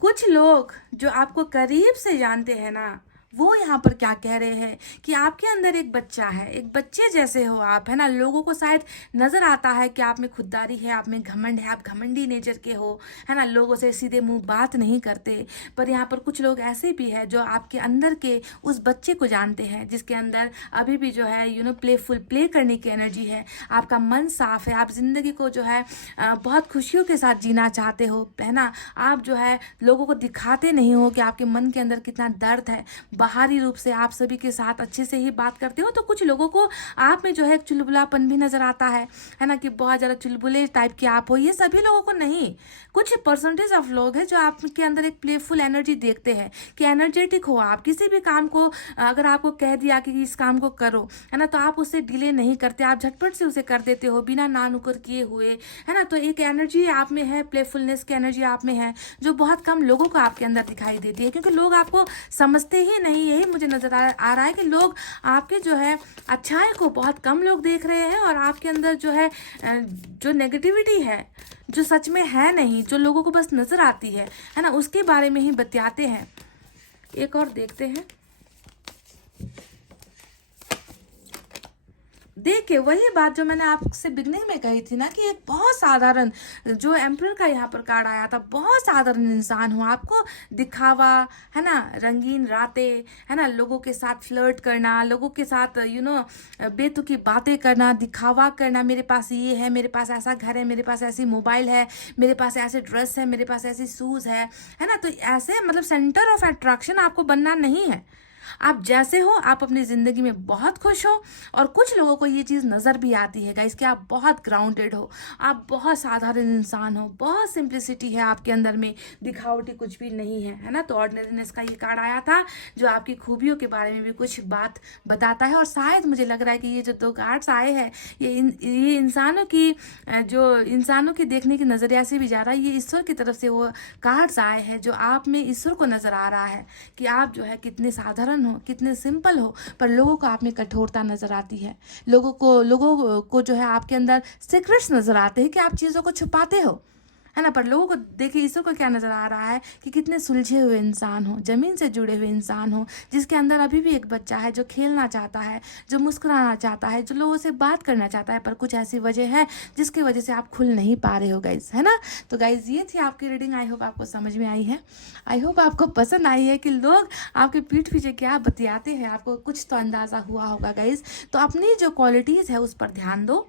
कुछ लोग जो आपको करीब से जानते हैं ना, वो यहाँ पर क्या कह रहे हैं कि आपके अंदर एक बच्चा है, एक बच्चे जैसे हो आप, है ना। लोगों को शायद नजर आता है कि आप में खुददारी है, आप में घमंड है, आप घमंडी नेचर के हो, है ना। लोगों से सीधे मुंह बात नहीं करते, पर यहाँ पर कुछ लोग ऐसे भी है जो आपके अंदर के उस बच्चे को जानते हैं, जिसके अंदर अभी भी जो है प्लेफुल प्ले करने की एनर्जी है। आपका मन साफ है, आप जिंदगी को जो है बहुत खुशियों के साथ जीना चाहते हो, है ना। आप जो है लोगों को दिखाते नहीं हो कि आपके मन के अंदर कितना दर्द है। बाहरी रूप से आप सभी के साथ अच्छे से ही बात करते हो, तो कुछ लोगों को आप में जो है एक चुलबुलापन भी नजर आता है ना, कि बहुत ज़्यादा चुलबुले टाइप के आप हो। ये सभी लोगों को नहीं, कुछ परसेंटेज ऑफ लोग हैं जो आपके अंदर एक प्लेफुल एनर्जी देखते हैं कि एनर्जेटिक हो आप। किसी भी काम को अगर आपको कह दिया कि इस काम को करो, है ना, तो आप उससे डिले नहीं करते, आप झटपट से उसे कर देते हो बिना ना नुकर किए हुए, है ना। तो एक एनर्जी आप में है, प्लेफुलनेस की एनर्जी आप में है, जो बहुत कम लोगों को आपके अंदर दिखाई देती है, क्योंकि लोग आपको समझते ही नहीं। यही मुझे नजर आ रहा है कि लोग आपके जो है अच्छाई को बहुत कम लोग देख रहे हैं, और आपके अंदर जो है जो नेगेटिविटी है, जो सच में है नहीं, जो लोगों को बस नजर आती है ना, उसके बारे में ही बतियाते हैं। एक और देखते हैं। देखिए, वही बात जो मैंने आपसे बिगनिंग में कही थी ना, कि एक बहुत साधारण जो एम्परर का यहाँ पर कार्ड आया था, बहुत साधारण इंसान हो। आपको दिखावा, है ना, रंगीन रातें, है ना, लोगों के साथ फ्लर्ट करना, लोगों के साथ बेतुकी बातें करना, दिखावा करना, मेरे पास ये है, मेरे पास ऐसा घर है, मेरे पास ऐसी मोबाइल है, मेरे पास ऐसे ड्रेस है, मेरे पास ऐसी शूज़ है ना। तो ऐसे मतलब सेंटर ऑफ अट्रैक्शन आपको बनना नहीं है। आप जैसे हो, आप अपनी ज़िंदगी में बहुत खुश हो, और कुछ लोगों को ये चीज़ नज़र भी आती है गाइस कि आप बहुत ग्राउंडेड हो, आप बहुत साधारण इंसान हो, बहुत सिंप्लिसिटी है आपके अंदर में, दिखावटी कुछ भी नहीं है ना। तो ऑर्डिनरीनेस का ये कार्ड आया था, जो आपकी खूबियों के बारे में भी कुछ बात बताता है। और शायद मुझे लग रहा है कि ये जो दो कार्ड्स आए हैं, ये इंसानों की जो इंसानों की देखने की नज़रिया से भी जा रहा है, ये ईश्वर की तरफ से वो कार्ड्स आए हैं, जो आप में ईश्वर को नज़र आ रहा है कि आप जो है कितने साधारण हो, कितने सिंपल हो, पर लोगों को आप में कठोरता नजर आती है। लोगों को जो है आपके अंदर सीक्रेट्स नजर आते हैं कि आप चीज़ों को छुपाते हो, है ना। पर लोगों को देखिए, ईश्वर को क्या नजर आ रहा है कि कितने सुलझे हुए इंसान हो, जमीन से जुड़े हुए इंसान हो, जिसके अंदर अभी भी एक बच्चा है, जो खेलना चाहता है, जो मुस्कुराना चाहता है, जो लोगों से बात करना चाहता है, पर कुछ ऐसी वजह है जिसकी वजह से आप खुल नहीं पा रहे हो गाइज, है ना। तो गाइज, ये थी आपकी रीडिंग। आई होप आपको समझ में आई है, आई होप आपको पसंद आई है कि लोग आपके पीठ पीछे क्या बतियाते हैं, आपको कुछ तो अंदाज़ा हुआ होगा गाइज। तो अपनी जो क्वालिटीज़ है उस पर ध्यान दो,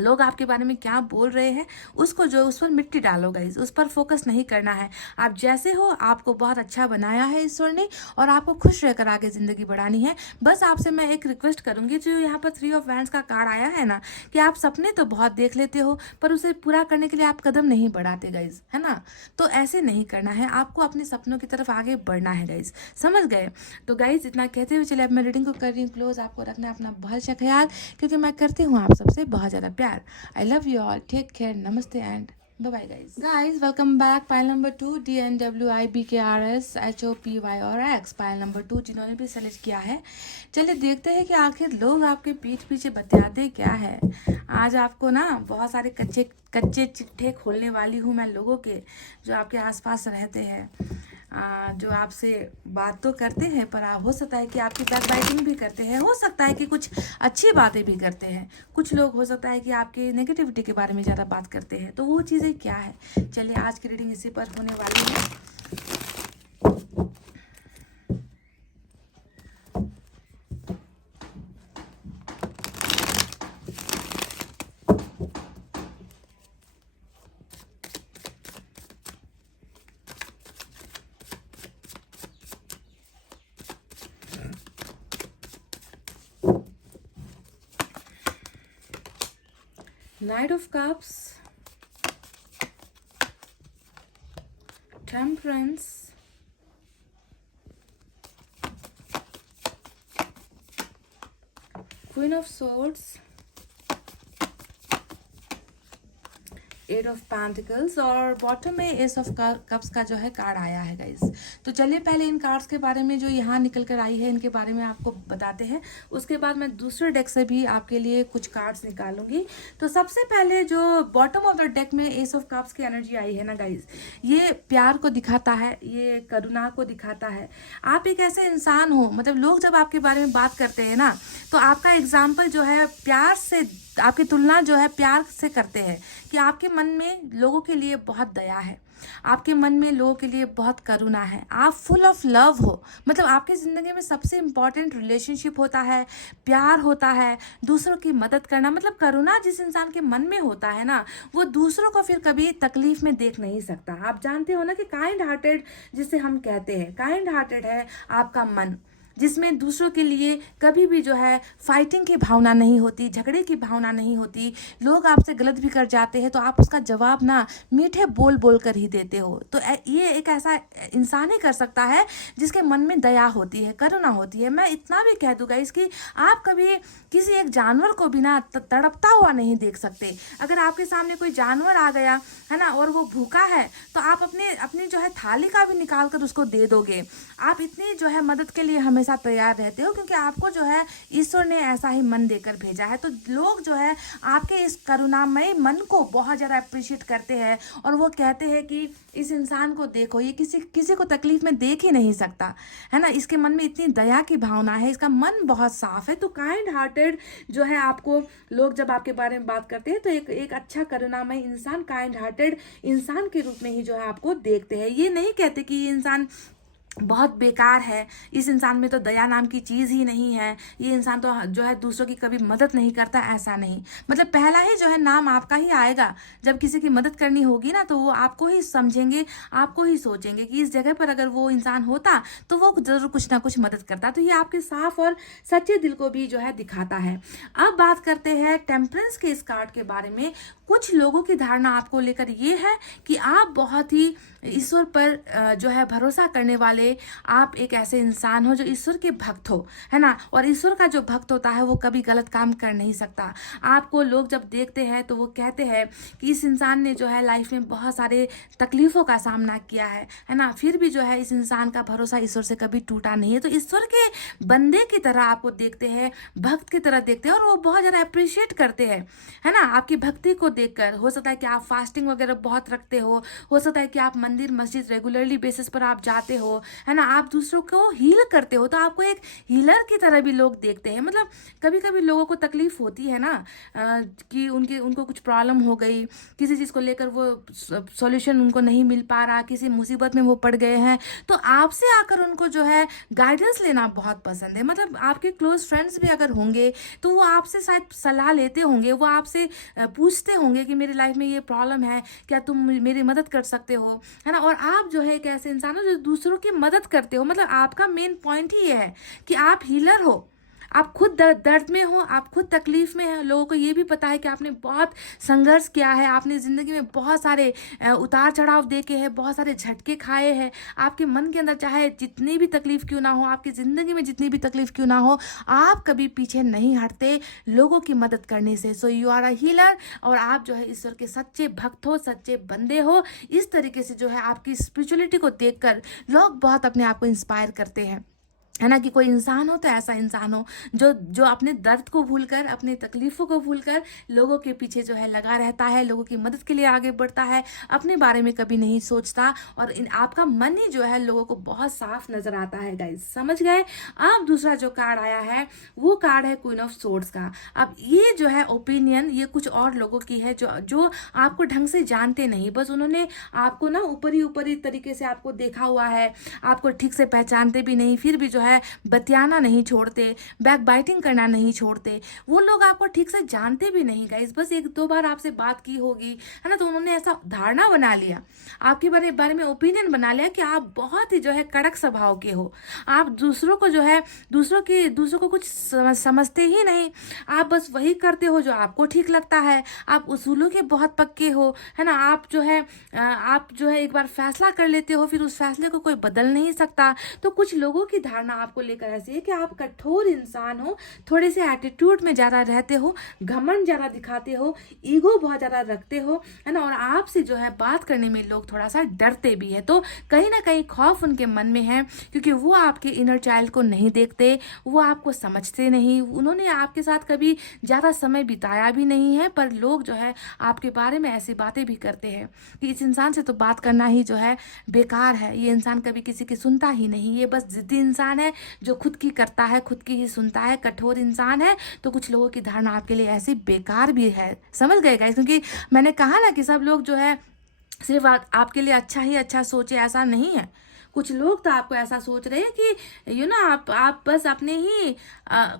लोग आपके बारे में क्या बोल रहे हैं उसको जो उस पर मिट्टी डालो गाइज, उस पर फोकस नहीं करना है। आप जैसे हो, आपको बहुत अच्छा बनाया है ईश्वर ने, और आपको खुश रहकर आगे ज़िंदगी बढ़ानी है। बस आपसे मैं एक रिक्वेस्ट करूंगी, जो यहाँ पर 3 ऑफ वैंड्स का कार्ड आया है ना, कि आप सपने तो बहुत देख लेते हो, पर उसे पूरा करने के लिए आप कदम नहीं बढ़ाते गाइज, है ना। तो ऐसे नहीं करना है, आपको अपने सपनों की तरफ आगे बढ़ना है गाइज, समझ गए। तो गाइज, इतना कहते हुए चले अब मैं रीडिंग को कर रही हूँ क्लोज। आपको रखना है अपना बहुत अच्छा ख्याल, क्योंकि मैं करती हूँ आप सबसे बहुत ज़्यादा प्यार। I love you all. Take care. Namaste and bye bye guys. Guys, welcome back. Pile number 2 DNWIBKRS HOPY और X. Pile number 2 जिन्होंने भी सेलेक्ट किया है, चलिए देखते हैं कि आखिर लोग आपके पीठ पीछे बतियाते क्या है। आज आपको ना बहुत सारे कच्चे चिट्ठे खोलने वाली हूँ मैं, लोगों के जो आपके आसपास रहते हैं, जो आपसे बात तो करते हैं, पर हो सकता है कि आपकी बैकबाइटिंग भी करते हैं, हो सकता है कि कुछ अच्छी बातें भी करते हैं। कुछ लोग हो सकता है कि आपकी नेगेटिविटी के बारे में ज़्यादा बात करते हैं। तो वो चीज़ें क्या है, चलिए आज की रीडिंग इसी पर होने वाली है। Knight of Cups, Temperance, Queen of Swords, 8 of pentacles और बॉटम में एस ऑफ कप्स का जो है कार्ड आया है गाइस। तो चलिए पहले इन कार्ड्स के बारे में जो यहाँ निकल कर आई है इनके बारे में आपको बताते हैं, उसके बाद मैं दूसरे डेक से भी आपके लिए कुछ कार्ड्स निकालूंगी। तो सबसे पहले जो बॉटम ऑफ द डेक में एस ऑफ कप्स की एनर्जी आई है ना गाइस, ये प्यार को दिखाता है, ये करुणा को दिखाता है। आप एक ऐसे इंसान हो, मतलब लोग जब आपके बारे में बात करते हैं ना, तो आपका एग्जाम्पल जो है प्यार से, आपकी तुलना जो है प्यार से करते हैं कि आपके मन में लोगों के लिए बहुत दया है, आपके मन में लोगों के लिए बहुत करुणा है, आप फुल ऑफ लव हो। मतलब आपकी ज़िंदगी में सबसे इम्पॉर्टेंट रिलेशनशिप होता है, प्यार होता है, दूसरों की मदद करना। मतलब करुणा जिस इंसान के मन में होता है ना, वो दूसरों को फिर कभी तकलीफ में देख नहीं सकता। आप जानते हो ना कि काइंड हार्टेड जिसे हम कहते हैं, काइंड हार्टेड है आपका मन, जिसमें दूसरों के लिए कभी भी जो है फाइटिंग की भावना नहीं होती, झगड़े की भावना नहीं होती। लोग आपसे गलत भी कर जाते हैं तो आप उसका जवाब ना मीठे बोल बोल कर ही देते हो। तो ये एक ऐसा इंसान ही कर सकता है जिसके मन में दया होती है, करुणा होती है। मैं इतना भी कह दूंगा इसकी, आप कभी किसी एक जानवर को भी ना तड़पता हुआ नहीं देख सकते। अगर आपके सामने कोई जानवर आ गया है ना और वो भूखा है, तो आप अपनी जो है थाली का भी निकाल कर उसको दे दोगे। आप इतनी जो है मदद के लिए हमेशा तैयार रहते हो, क्योंकि आपको जो है ईश्वर ने ऐसा ही मन देकर भेजा है। तो लोग जो है आपके इस करुणामय मन को बहुत ज़्यादा अप्रिशिएट करते हैं और वो कहते हैं कि इस इंसान को देखो, ये किसी को तकलीफ में देख ही नहीं सकता है ना, इसके मन में इतनी दया की भावना है, इसका मन बहुत साफ है। तो काइंड हार्टेड जो है, आपको लोग जब आपके बारे में बात करते हैं तो एक अच्छा करुणामय इंसान, काइंड हार्टेड इंसान के रूप में ही जो है आपको देखते हैं। ये नहीं कहते कि ये इंसान बहुत बेकार है, इस इंसान में तो दया नाम की चीज़ ही नहीं है, ये इंसान तो जो है दूसरों की कभी मदद नहीं करता, ऐसा नहीं। मतलब पहला ही जो है नाम आपका ही आएगा जब किसी की मदद करनी होगी ना, तो वो आपको ही समझेंगे, आपको ही सोचेंगे कि इस जगह पर अगर वो इंसान होता तो वो ज़रूर कुछ ना कुछ मदद करता। तो ये आपके साफ और सच्चे दिल को भी जो है दिखाता है। अब बात करते हैं टेम्परेंस के इस कार्ड के बारे में। कुछ लोगों की धारणा आपको लेकर ये है कि आप बहुत ही ईश्वर पर जो है भरोसा करने वाले, आप एक ऐसे इंसान हो जो ईश्वर के भक्त हो, है ना। और ईश्वर का जो भक्त होता है वो कभी गलत काम कर नहीं सकता। आपको लोग जब देखते हैं तो वो कहते हैं कि इस इंसान ने जो है लाइफ में बहुत सारे तकलीफ़ों का सामना किया है ना, फिर भी जो है इस इंसान का भरोसा ईश्वर से कभी टूटा नहीं है। तो ईश्वर के बंदे की तरह आपको देखते हैं, भक्त की तरह देखते हैं और वो बहुत ज़्यादा अप्रिशिएट करते हैं, है ना, आपकी भक्ति को देखकर। हो सकता है कि आप फास्टिंग वगैरह बहुत रखते हो सकता है कि आप मंदिर मस्जिद रेगुलरली बेसिस पर आप जाते हो, है ना, आप दूसरों को हील करते हो, तो आपको एक हीलर की तरह भी लोग देखते हैं। मतलब कभी कभी लोगों को तकलीफ होती है ना कि उनको कुछ प्रॉब्लम हो गई, किसी चीज़ को लेकर वो सॉल्यूशन उनको नहीं मिल पा रहा, किसी मुसीबत में वो पड़ गए हैं, तो आपसे आकर उनको जो है गाइडेंस लेना बहुत पसंद है। मतलब आपके क्लोज फ्रेंड्स भी अगर होंगे तो वो आपसे शायद सलाह लेते होंगे, वो आपसे पूछते होंगे कि मेरी लाइफ में ये प्रॉब्लम है, क्या तुम मेरी मदद कर सकते हो, है ना। और आप जो है एक ऐसे इंसान हो जो दूसरों की मदद करते हो। मतलब आपका मेन पॉइंट ही ये है कि आप हीलर हो, आप खुद दर्द में हो, आप खुद तकलीफ में हैं। लोगों को ये भी पता है कि आपने बहुत संघर्ष किया है, आपने ज़िंदगी में बहुत सारे उतार चढ़ाव देखे हैं, बहुत सारे झटके खाए हैं। आपके मन के अंदर चाहे जितनी भी तकलीफ क्यों ना हो, आपकी ज़िंदगी में जितनी भी तकलीफ क्यों ना हो, आप कभी पीछे नहीं हटते लोगों की मदद करने से। So you are a healer, और आप जो है ईश्वर के सच्चे भक्त हो, सच्चे बंदे हो। इस तरीके से जो है आपकी स्पिरिचुअलिटी को देखकर लोग बहुत अपने आप को इंस्पायर करते हैं, है ना। कि कोई इंसान हो तो ऐसा इंसान हो जो अपने दर्द को भूलकर, अपनी तकलीफ़ों को भूलकर लोगों के पीछे जो है लगा रहता है, लोगों की मदद के लिए आगे बढ़ता है, अपने बारे में कभी नहीं सोचता। और आपका मन ही जो है लोगों को बहुत साफ नज़र आता है गाइस, समझ गए। अब दूसरा जो कार्ड आया है वो कार्ड है क्वीन ऑफ सोर्ड्स का। अब ये जो है ओपिनियन, ये कुछ और लोगों की है जो आपको ढंग से जानते नहीं, बस उन्होंने आपको ना ऊपरी तरीके से आपको देखा हुआ है, आपको ठीक से पहचानते भी नहीं, फिर भी जो है बतियाना नहीं छोड़ते, बैक बाइटिंग करना नहीं छोड़ते। वो लोग आपको ठीक से जानते भी नहीं गाइस, बस एक दो बार आपसे बात की होगी, है ना, तो उन्होंने ऐसा धारणा बना लिया आपके बारे में, ओपिनियन बना लिया कि आप बहुत ही जो है कड़क स्वभाव के हो। आप दूसरों को जो है दूसरों को कुछ समझते ही नहीं, आप बस वही करते हो जो आपको ठीक लगता है। आप उसूलों के बहुत पक्के हो, है ना। आप जो है एक बार फैसला कर लेते हो, फिर उस फैसले को कोई बदल नहीं सकता। तो कुछ लोगों की धारणा धारणा आपको लेकर ऐसी है कि आप कठोर इंसान हो, थोड़े से एटीट्यूड में ज़्यादा रहते हो, घमंड ज़्यादा दिखाते हो, ईगो बहुत ज़्यादा रखते हो, है ना। और आपसे जो है बात करने में लोग थोड़ा सा डरते भी है, तो कहीं ना कहीं खौफ उनके मन में है, क्योंकि वो आपके इनर चाइल्ड को नहीं देखते, वो आपको समझते नहीं, उन्होंने आपके साथ कभी ज़्यादा समय बिताया भी नहीं है, पर लोग जो है आपके बारे में ऐसी बातें भी करते हैं कि इस इंसान से तो बात करना ही जो है बेकार है, ये इंसान कभी किसी की सुनता ही नहीं, ये बस जिद्दी इंसान है जो खुद की करता है, खुद की ही सुनता है, कठोर इंसान है। तो कुछ लोगों की धारणा आपके लिए ऐसी बेकार भी है, समझ गए गाइस, क्योंकि मैंने कहा ना कि सब लोग जो है सिर्फ आपके लिए अच्छा ही अच्छा सोचे, ऐसा नहीं है। कुछ लोग तो आपको ऐसा सोच रहे हैं कि आप बस अपने ही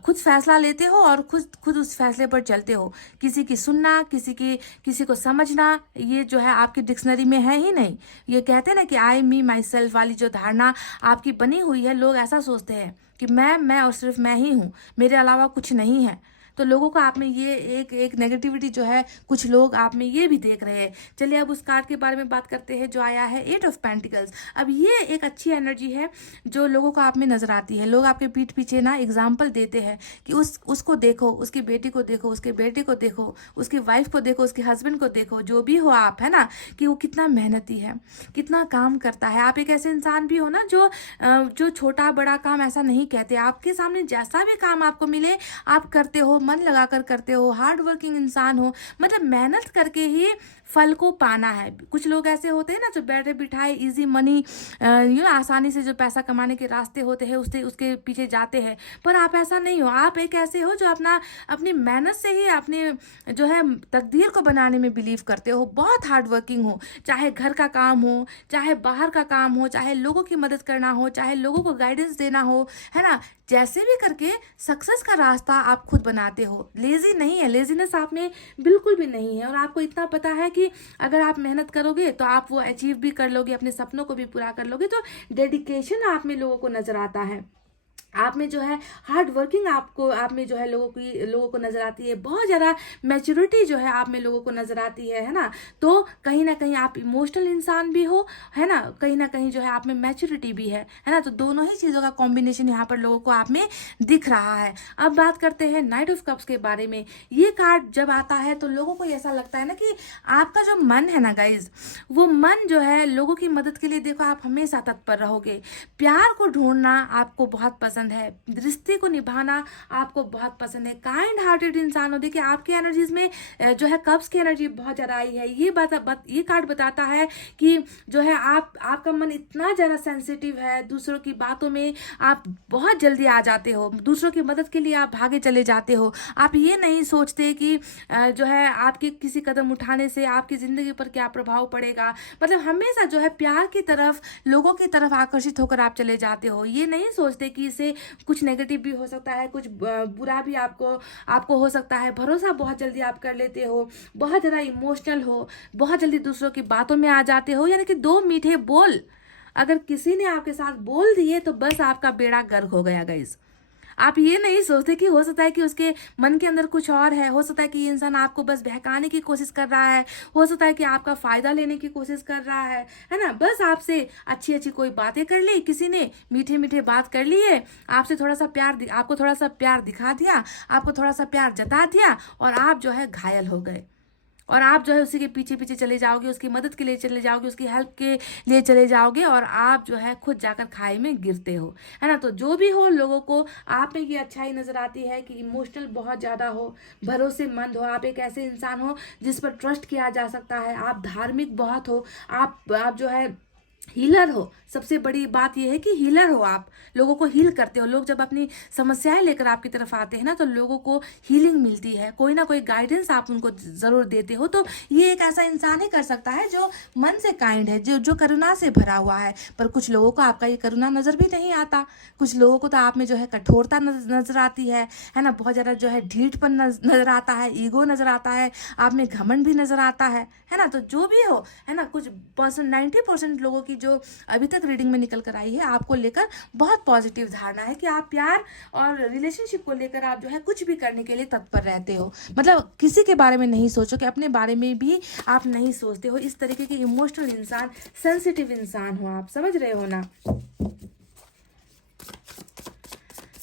खुद फैसला लेते हो और खुद उस फैसले पर चलते हो, किसी की सुनना, किसी को समझना, ये जो है आपकी डिक्शनरी में है ही नहीं। ये कहते हैं ना कि आई मी माई सेल्फ वाली जो धारणा आपकी बनी हुई है, लोग ऐसा सोचते हैं कि मैं और सिर्फ मैं ही हूँ, मेरे अलावा कुछ नहीं है। तो लोगों को आप में ये एक नेगेटिविटी जो है, कुछ लोग आप में ये भी देख रहे हैं। चलिए अब उस कार्ड के बारे में बात करते हैं जो आया है 8 ऑफ पेंटिकल्स। अब ये एक अच्छी एनर्जी है जो लोगों को आप में नजर आती है। लोग आपके पीठ पीछे ना एग्जाम्पल देते हैं कि उसको देखो, उसकी बेटी को देखो, उसके बेटे को देखो, उसकी वाइफ को देखो, उसके हस्बैंड को देखो, जो भी हो आप, है ना, कि वो कितना मेहनती है, कितना काम करता है। आप एक ऐसे इंसान भी हो ना जो छोटा बड़ा काम ऐसा नहीं कहते, आपके सामने जैसा भी काम आपको मिले आप करते हो, मन लगाकर करते हो, हार्ड वर्किंग इंसान हो, मतलब मेहनत करके ही फल को पाना है। कुछ लोग ऐसे होते हैं ना जो बैठे बिठाए इजी मनी, आसानी से जो पैसा कमाने के रास्ते होते हैं उसके पीछे जाते हैं, पर आप ऐसा नहीं हो। आप एक ऐसे हो जो अपनी मेहनत से ही अपने जो है तकदीर को बनाने में बिलीव करते हो, बहुत हार्ड वर्किंग हो, चाहे घर का काम हो, चाहे बाहर का काम हो, चाहे लोगों की मदद करना हो, चाहे लोगों को गाइडेंस देना हो, है ना, जैसे भी करके सक्सेस का रास्ता आप खुद बनाते हो। लेजी नहीं है, लेजीनेस आप में बिल्कुल भी नहीं है, और आपको इतना पता है कि अगर आप मेहनत करोगे तो आप वो अचीव भी कर लोगे, अपने सपनों को भी पूरा कर लोगे। तो डेडिकेशन आप में लोगों को नजर आता है, आप में जो है हार्ड वर्किंग आप में जो है लोगों को नजर आती है, बहुत ज़्यादा मैच्योरिटी जो है आप में लोगों को नजर आती है ना। तो कहीं ना कहीं आप इमोशनल इंसान भी हो, है ना कहीं जो है आप में मैच्योरिटी भी है ना। तो दोनों ही चीज़ों का कॉम्बिनेशन यहाँ पर लोगों को आप में दिख रहा है। अब बात करते हैं नाइट ऑफ कप्स के बारे में। ये कार्ड जब आता है तो लोगों को ऐसा लगता है ना कि आपका जो मन है ना गाइज, वो मन जो है लोगों की मदद के लिए, देखो आप हमेशा तत्पर रहोगे, प्यार को ढूंढना आपको बहुत पसंद है, रिश्ते को निभाना आपको बहुत पसंद है, काइंड हार्टेड इंसान हो। देखिए आपकी एनर्जीज में जो है कप्स की एनर्जी बहुत ज्यादा आई है। ये कार्ड बताता है कि जो है आपका मन इतना ज्यादा सेंसिटिव है, दूसरों की बातों में आप बहुत जल्दी आ जाते हो, दूसरों की मदद के लिए आप भागे चले जाते हो। आप ये नहीं सोचते कि जो है आपके किसी कदम उठाने से आपकी जिंदगी पर क्या प्रभाव पड़ेगा, मतलब हमेशा जो है प्यार की तरफ, लोगों की तरफ आकर्षित होकर आप चले जाते हो। ये नहीं सोचते कि इसे कुछ नेगेटिव भी हो सकता है, कुछ बुरा भी आपको हो सकता है। भरोसा बहुत जल्दी आप कर लेते हो, बहुत ज़्यादा इमोशनल हो, बहुत जल्दी दूसरों की बातों में आ जाते हो। यानी कि 2 मीठे बोल अगर किसी ने आपके साथ बोल दिए तो बस आपका बेड़ा गर्क हो गया गाइस। आप ये नहीं सोचते कि हो सकता है कि उसके मन के अंदर कुछ और है, हो सकता है कि ये इंसान आपको बस बहकाने की कोशिश कर रहा है, हो सकता है कि आपका फायदा लेने की कोशिश कर रहा है ना। बस आपसे अच्छी अच्छी कोई बातें कर ली, किसी ने मीठे मीठे बात कर लिए, आपसे थोड़ा सा प्यार, आपको थोड़ा सा प्यार दिखा दिया, आपको थोड़ा सा प्यार जता दिया, और आप जो है घायल हो गए, और आप जो है उसी के पीछे पीछे चले जाओगे, उसकी मदद के लिए चले जाओगे, उसकी हेल्प के लिए चले जाओगे, और आप जो है खुद जाकर खाई में गिरते हो, है ना। तो जो भी हो, लोगों को आप में ये अच्छाई नजर आती है कि इमोशनल बहुत ज़्यादा हो, भरोसेमंद हो, आप एक ऐसे इंसान हो जिस पर ट्रस्ट किया जा सकता है, आप धार्मिक बहुत हो, आप जो है हीलर हो। सबसे बड़ी बात यह है कि हीलर हो, आप लोगों को हील करते हो। लोग जब अपनी समस्याएं लेकर आपकी तरफ आते हैं ना, तो लोगों को हीलिंग मिलती है, कोई ना कोई गाइडेंस आप उनको जरूर देते हो। तो ये एक ऐसा इंसान ही कर सकता है जो मन से काइंड है, जो करुणा से भरा हुआ है। पर कुछ लोगों को आपका ये करुणा नजर भी नहीं आता, कुछ लोगों को तो आप में जो है कठोरता नजर आती है ना, बहुत ज्यादा जो है ढीठपन नजर आता है, ईगो नजर आता है, आप में घमंड भी नजर आता है ना। तो जो भी हो, है ना, कुछ 90% लोगों की जो अभी तक रीडिंग में निकल कर आई है, आपको लेकर बहुत पॉजिटिव धारणा है कि आप प्यार और रिलेशनशिप को लेकर आप जो है कुछ भी करने के लिए तत्पर रहते हो। मतलब किसी के बारे में नहीं सोचो कि अपने बारे में भी आप नहीं सोचते हो। इस तरीके के इमोशनल इंसान, सेंसिटिव इंसान हो आप, समझ रहे हो ना।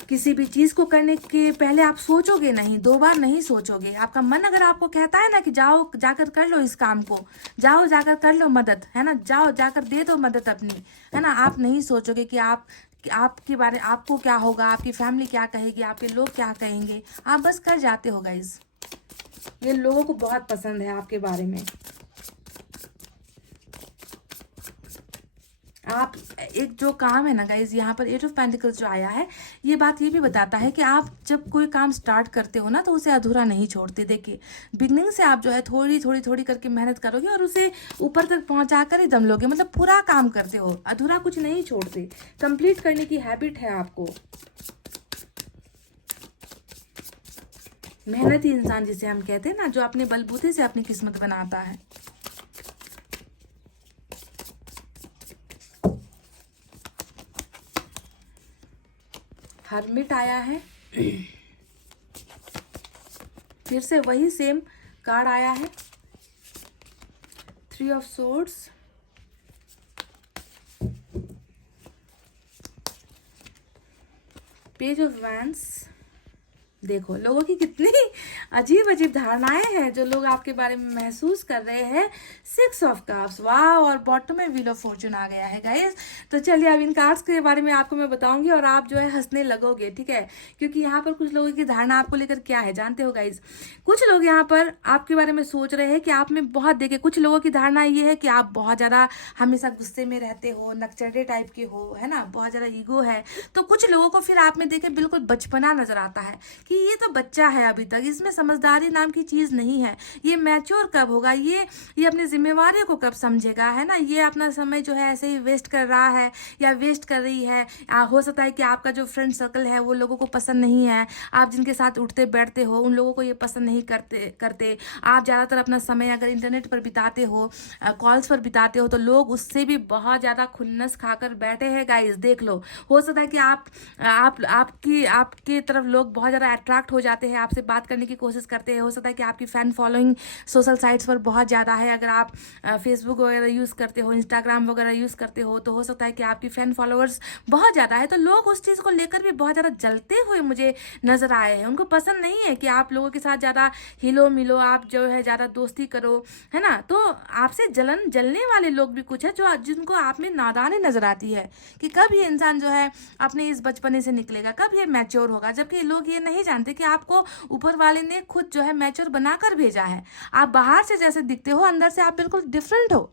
किसी भी चीज़ को करने के पहले आप सोचोगे नहीं, 2 बार नहीं सोचोगे। आपका मन अगर आपको कहता है ना कि जाओ जाकर कर लो इस काम को, जाओ जाकर कर लो मदद, है ना, जाओ जाकर दे दो मदद अपनी, है ना, आप नहीं सोचोगे कि आपके बारे आपको क्या होगा, आपकी फैमिली क्या कहेगी, आपके लोग क्या कहेंगे, आप बस कर जाते हो गाइज। ये लोगों को बहुत पसंद है आपके बारे में। आप एक जो काम है ना गाइज, यहाँ पर 8 ऑफ पेंटिकल्स जो आया है, ये बात ये भी बताता है कि आप जब कोई काम स्टार्ट करते हो ना तो उसे अधूरा नहीं छोड़ते। देखिए बिगनिंग से आप जो है थोड़ी थोड़ी थोड़ी करके मेहनत करोगे और उसे ऊपर तक पहुंचा कर ही दम लोगे, मतलब पूरा काम करते हो, अधूरा कुछ नहीं छोड़ते, कंप्लीट करने की हैबिट है आपको। मेहनती इंसान जिसे हम कहते हैं ना, जो अपने बलबूते से अपनी किस्मत बनाता है। हर्मिट आया है, फिर से वही सेम कार्ड आया है, 3 of swords, page of wands. देखो लोगों की कितनी अजीब अजीब धारणाएं हैं जो लोग आपके बारे में महसूस कर रहे हैं। 6 ऑफ कप्स, वाह, और बॉटम में व्हील ऑफ फॉर्चून आ गया है गाइस। तो चलिए अब इन कार्ड्स के बारे में आपको मैं बताऊंगी और आप जो है हंसने लगोगे, ठीक है, क्योंकि यहाँ पर कुछ लोगों की धारणा आपको लेकर क्या है जानते हो गाइस। कुछ लोग यहाँ पर आपके बारे में सोच रहे हैं कि आप में बहुत, देखे कुछ लोगों की धारणा ये है कि आप बहुत ज़्यादा हमेशा गुस्से में रहते हो, नकचढ़े टाइप के हो, है ना, बहुत ज़्यादा ईगो है। तो कुछ लोगों को फिर आप में देखे बिल्कुल बचपना नजर आता है कि ये तो बच्चा है अभी तक, इसमें समझदारी नाम की चीज नहीं है, ये मैच्योर कब होगा, ये अपनी जिम्मेवारियों को कब समझेगा, है ना, ये अपना समय जो है ऐसे ही वेस्ट कर रहा है या वेस्ट कर रही है। हो सकता है कि आपका जो फ्रेंड सर्कल है वो लोगों को पसंद नहीं है, आप जिनके साथ उठते बैठते हो उन लोगों को ये पसंद नहीं करते। आप ज़्यादातर अपना समय अगर इंटरनेट पर बिताते हो, कॉल्स पर बिताते हो, तो लोग उससे भी बहुत ज़्यादा खुन्नस खाकर बैठे हैं गाइस, देख लो। हो सकता है कि आपकी तरफ लोग बहुत ज़्यादा अट्रैक्ट हो जाते हैं, आपसे बात करने की कोशिश करते हैं। हो सकता है कि आपकी फ़ैन फॉलोइंग सोशल साइट्स पर बहुत ज़्यादा है, अगर आप फेसबुक वगैरह यूज़ करते हो, इंस्टाग्राम वगैरह यूज़ करते हो, तो हो सकता है कि आपकी फ़ैन फॉलोअर्स बहुत ज़्यादा है। तो लोग उस चीज़ को लेकर भी बहुत ज़्यादा जलते हुए मुझे नज़र आए हैं। उनको पसंद नहीं है कि आप लोगों के साथ ज़्यादा हिलो मिलो, आप जो है ज़्यादा दोस्ती करो, है ना। तो आपसे जलने वाले लोग भी कुछ है जो जिनको आप में नादानी नज़र आती है कि कब ये इंसान जो है अपने इस बचपने से निकलेगा, कब ये मैच्योर होगा। जबकि लोग ये नहीं जानते कि आपको ऊपर वाले ने खुद जो है मैच्योर बनाकर भेजा है। आप बाहर से जैसे दिखते हो, अंदर से आप बिल्कुल डिफरेंट हो,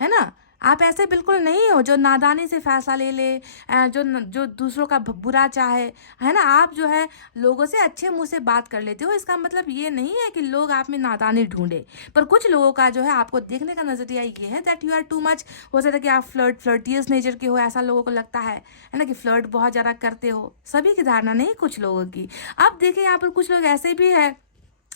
है ना। आप ऐसे बिल्कुल नहीं हो जो नादानी से फैसला ले जो दूसरों का बुरा चाहे, है ना। आप जो है लोगों से अच्छे मुंह से बात कर लेते हो। इसका मतलब ये नहीं है कि लोग आप में नादानी ढूंढे, पर कुछ लोगों का जो है आपको देखने का नजरिया ये है that you are too much. हो सकता है कि आप फ्लर्टियस नेचर के हो, ऐसा लोगों को लगता है ना, कि फ्लर्ट बहुत ज़्यादा करते हो। सभी की धारणा नहीं, कुछ लोगों की। अब देखिए यहाँ पर कुछ लोग ऐसे भी है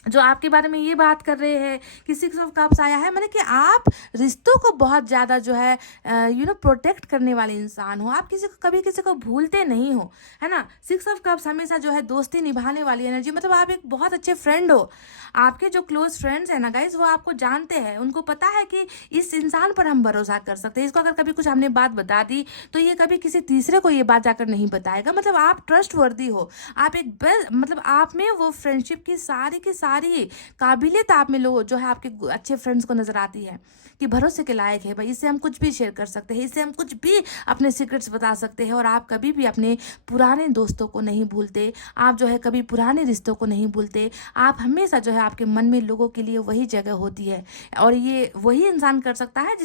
जो आपके बारे में ये बात कर रहे हैं कि 6 ऑफ कप्स आया है, मैंने कि आप रिश्तों को बहुत ज़्यादा जो है प्रोटेक्ट करने वाले इंसान हो। आप कभी किसी को भूलते नहीं हो, है ना। 6 ऑफ कप्स हमेशा जो है दोस्ती निभाने वाली एनर्जी, मतलब आप एक बहुत अच्छे फ्रेंड हो। आपके जो क्लोज फ्रेंड्स हैं ना गाइज, वो आपको जानते हैं, उनको पता है कि इस इंसान पर हम भरोसा कर सकते हैं। इसको अगर कभी कुछ हमने बात बता दी तो ये कभी किसी तीसरे को ये बात जाकर नहीं बताएगा। मतलब आप ट्रस्ट वर्दी हो, आप एक मतलब आप में वो फ्रेंडशिप की सारी काबिलियत आप में लोग जो है आपके अच्छे फ्रेंड्स को नजर आती है कि भरोसे के लायक है भाई, इससे हम कुछ भी शेयर कर सकते हैं, इससे हम कुछ भी अपने सीक्रेट्स बता सकते हैं। और आप कभी भी अपने पुराने दोस्तों को नहीं भूलते, आप जो है कभी पुराने रिश्तों को नहीं भूलते। आप हमेशा जो है आपके मन में लोगों के लिए वही जगह होती है, और ये वही इंसान कर सकता है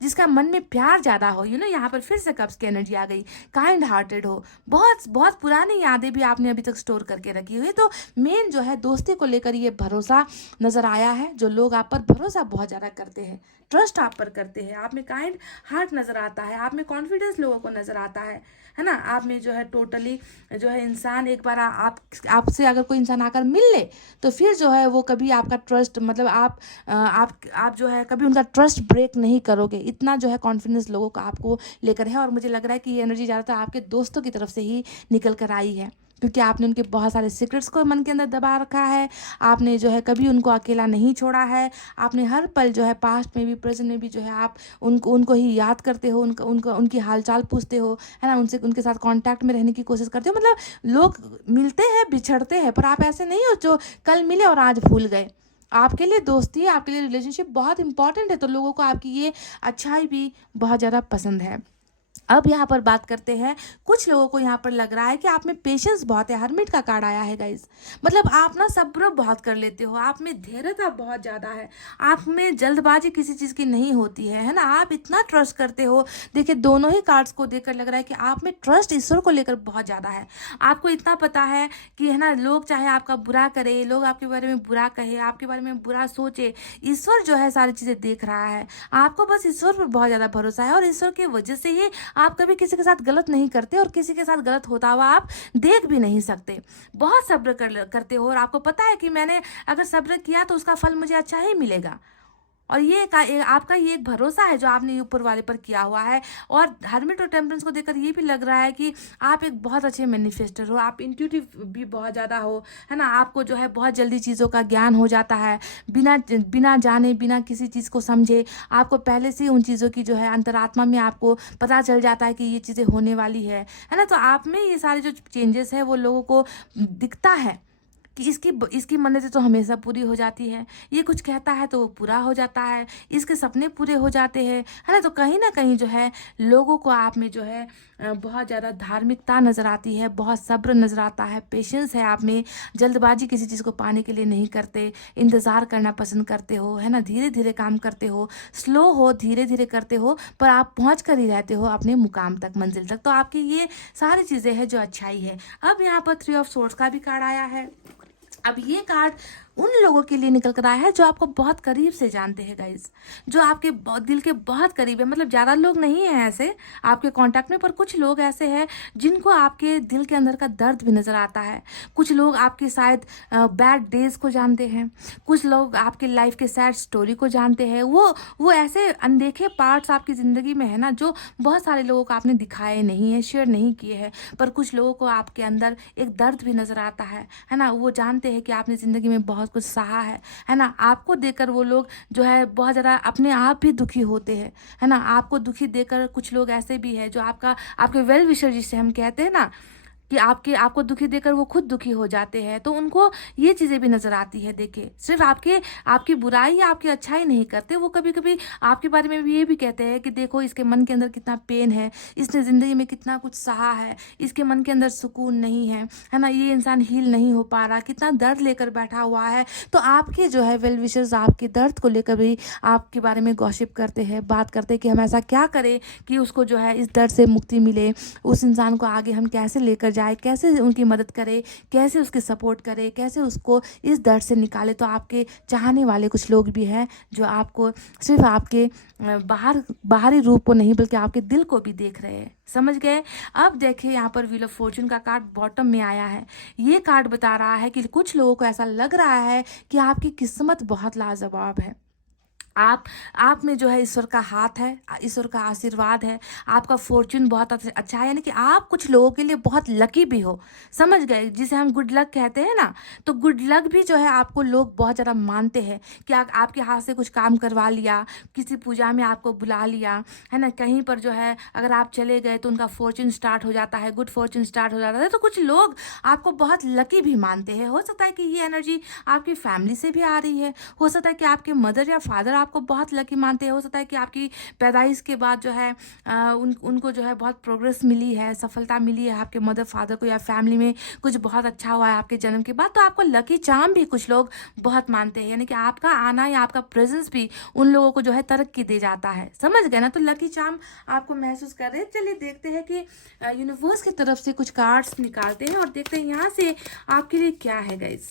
जिसका मन में प्यार ज़्यादा हो। यहाँ पर फिर से कप्स की एनर्जी आ गई, काइंड हार्टेड हो, बहुत बहुत पुरानी यादें भी आपने अभी तक स्टोर करके रखी हुई। तो मेन जो है दोस्ती को लेकर ये भरोसा नजर आया है, जो लोग आप पर भरोसा बहुत ज़्यादा करते हैं, ट्रस्ट आप पर करते हैं, आप में काइंड हार्ट नज़र आता है, आप में कॉन्फिडेंस लोगों को नज़र आता है ना। आप में जो है टोटली जो है इंसान एक बार आपसे अगर कोई इंसान आकर मिल ले तो फिर जो है वो कभी आपका ट्रस्ट, मतलब आप जो है कभी उनका ट्रस्ट ब्रेक नहीं करोगे। इतना जो है कॉन्फिडेंस लोगों का आपको लेकर है, और मुझे लग रहा है कि ये एनर्जी ज़्यादातर आपके दोस्तों की तरफ से ही निकल कर आई है। क्योंकि आपने उनके बहुत सारे सीक्रेट्स को मन के अंदर दबा रखा है। आपने जो है कभी उनको अकेला नहीं छोड़ा है। आपने हर पल जो है पास्ट में भी प्रेजेंट में भी जो है आप उनको ही याद करते हो, उनकी हालचाल पूछते हो, है ना, उनके साथ कांटेक्ट में रहने की कोशिश करते हो। मतलब लोग मिलते हैं, बिछड़ते हैं, पर आप ऐसे नहीं हो जो कल मिले और आज भूल गए। आपके लिए दोस्ती, आपके लिए रिलेशनशिप बहुत इंपॉर्टेंट है, तो लोगों को आपकी ये अच्छाई भी बहुत ज़्यादा पसंद है। अब यहाँ पर बात करते हैं, कुछ लोगों को यहाँ पर लग रहा है कि आप में पेशेंस बहुत है। हरमिट का कार्ड आया है गाइज। मतलब आप ना सब्र बहुत कर लेते हो, आप में धैर्यता बहुत ज़्यादा है, आप में जल्दबाजी किसी चीज़ की नहीं होती है ना, आप इतना ट्रस्ट करते हो। देखिए दोनों ही कार्ड्स को देखकर लग रहा है कि आप में ट्रस्ट ईश्वर को लेकर बहुत ज़्यादा है। आपको इतना पता है कि, है ना, लोग चाहे आपका बुरा करे, लोग आपके बारे में बुरा कहे, आपके बारे में बुरा सोचे, ईश्वर जो है सारी चीज़ें देख रहा है। आपको बस ईश्वर पर बहुत ज़्यादा भरोसा है, और ईश्वर की वजह से ही आप कभी किसी के साथ गलत नहीं करते, और किसी के साथ गलत होता हुआ आप देख भी नहीं सकते। बहुत सब्र करते हो, और आपको पता है कि मैंने अगर सब्र किया तो उसका फल मुझे अच्छा ही मिलेगा। और आपका ये एक भरोसा है जो आपने ऊपर वाले पर किया हुआ है। और हर्मिट और टेम्परेंस को देखकर ये भी लग रहा है कि आप एक बहुत अच्छे मैनिफेस्टर हो, आप इंट्यूटिव भी बहुत ज़्यादा हो, है ना। आपको जो है बहुत जल्दी चीज़ों का ज्ञान हो जाता है, बिना जाने, बिना किसी चीज़ को समझे आपको पहले से उन चीज़ों की जो है अंतरात्मा में आपको पता चल जाता है कि ये चीज़ें होने वाली है ना। तो आप में ये सारे जो चेंजेस है वो लोगों को दिखता है कि इसकी मन्नतें तो हमेशा पूरी हो जाती है, ये कुछ कहता है तो वो पूरा हो जाता है, इसके सपने पूरे हो जाते हैं, है ना। तो कहीं ना कहीं जो है लोगों को आप में जो है बहुत ज़्यादा धार्मिकता नज़र आती है, बहुत सब्र नज़र आता है, पेशेंस है आप में, जल्दबाजी किसी चीज़ को पाने के लिए नहीं करते, इंतज़ार करना पसंद करते हो, है ना, धीरे धीरे काम करते हो, स्लो हो, धीरे धीरे करते हो, पर आप पहुँच कर ही रहते हो अपने मुकाम तक, मंजिल तक। तो आपकी ये सारी चीज़ें हैं जो अच्छाई है। अब यहाँ पर 3 ऑफ सोर्ड्स का भी कार्ड आया है। अब ये कार्ड उन लोगों के लिए निकल कर आया है जो आपको बहुत करीब से जानते हैं गाइज, जो आपके दिल के बहुत करीब है। मतलब ज़्यादा लोग नहीं हैं ऐसे आपके कांटेक्ट में, पर कुछ लोग ऐसे हैं जिनको आपके दिल के अंदर का दर्द भी नज़र आता है। कुछ लोग आपकी शायद बैड डेज को जानते हैं, कुछ लोग आपके लाइफ के सैड स्टोरी को जानते हैं। वो ऐसे अनदेखे पार्ट्स आपकी ज़िंदगी में है ना, जो बहुत सारे लोगों को आपने दिखाए नहीं है, शेयर नहीं किए हैं, पर कुछ लोगों को आपके अंदर एक दर्द भी नज़र आता है ना। वो जानते हैं कि आपने ज़िंदगी में बहुत कुछ सहा है ना। आपको देकर वो लोग जो है बहुत ज़्यादा अपने आप भी दुखी होते हैं, है ना। आपको दुखी देकर कुछ लोग ऐसे भी है जो आपके वेल विशर जिसे हम कहते हैं ना, कि आपको दुखी देकर वो खुद दुखी हो जाते हैं। तो उनको ये चीज़ें भी नज़र आती है। देखिए सिर्फ आपकी बुराई या आपकी अच्छाई नहीं करते, वो कभी कभी आपके बारे में भी ये भी कहते हैं कि देखो इसके मन के अंदर कितना पेन है, इसने ज़िंदगी में कितना कुछ सहा है, इसके मन के अंदर सुकून नहीं है ना, ये इंसान हील नहीं हो पा रहा, कितना दर्द लेकर बैठा हुआ है। तो आपके जो है वेल विशर्स आपके दर्द को लेकर भी आपके बारे में गॉसिप करते हैं, बात करते हैं कि हम ऐसा क्या करें कि उसको जो है इस दर्द से मुक्ति मिले, उस इंसान को आगे हम कैसे लेकर जाए, कैसे उनकी मदद करे, कैसे उसकी सपोर्ट करे, कैसे उसको इस दर्द से निकाले। तो आपके चाहने वाले कुछ लोग भी हैं जो आपको सिर्फ आपके बाहरी रूप को नहीं बल्कि आपके दिल को भी देख रहे हैं। समझ गए। अब देखिए यहाँ पर व्हील ऑफ फॉर्चून का कार्ड बॉटम में आया है। ये कार्ड बता रहा है कि कुछ लोगों को ऐसा लग रहा है कि आपकी किस्मत बहुत लाजवाब है। आप में जो है ईश्वर का हाथ है, ईश्वर का आशीर्वाद है, आपका फॉर्चून बहुत अच्छा है, यानी कि आप कुछ लोगों के लिए बहुत लकी भी हो। समझ गए, जिसे हम गुड लक कहते हैं ना। तो गुड लक भी जो है आपको लोग बहुत ज़्यादा मानते हैं कि आपके हाथ से कुछ काम करवा लिया, किसी पूजा में आपको बुला लिया, है ना, कहीं पर जो है अगर आप चले गए तो उनका फॉर्चून स्टार्ट हो जाता है, गुड फॉर्चून स्टार्ट हो जाता है। तो कुछ लोग आपको बहुत लकी भी मानते हैं। हो सकता है कि ये एनर्जी आपकी फैमिली से भी आ रही है, हो सकता है कि आपके मदर या फादर आपको बहुत लकी मानते हैं, हो सकता है कि आपकी पैदाइश के बाद जो है उनको जो है बहुत प्रोग्रेस मिली है, सफलता मिली है आपके मदर फादर को, या फैमिली में कुछ बहुत अच्छा हुआ है आपके जन्म के बाद। तो आपको लकी चार्म भी कुछ लोग बहुत मानते हैं, यानी कि आपका आना या आपका प्रेजेंस भी उन लोगों को जो है तरक्की दे जाता है। समझ गए ना। तो लकी चार्म आपको महसूस कर रहे हैं। चलिए देखते हैं कि यूनिवर्स की तरफ से कुछ कार्ड्स निकालते हैं और देखते हैं यहाँ से आपके लिए क्या है गाइस।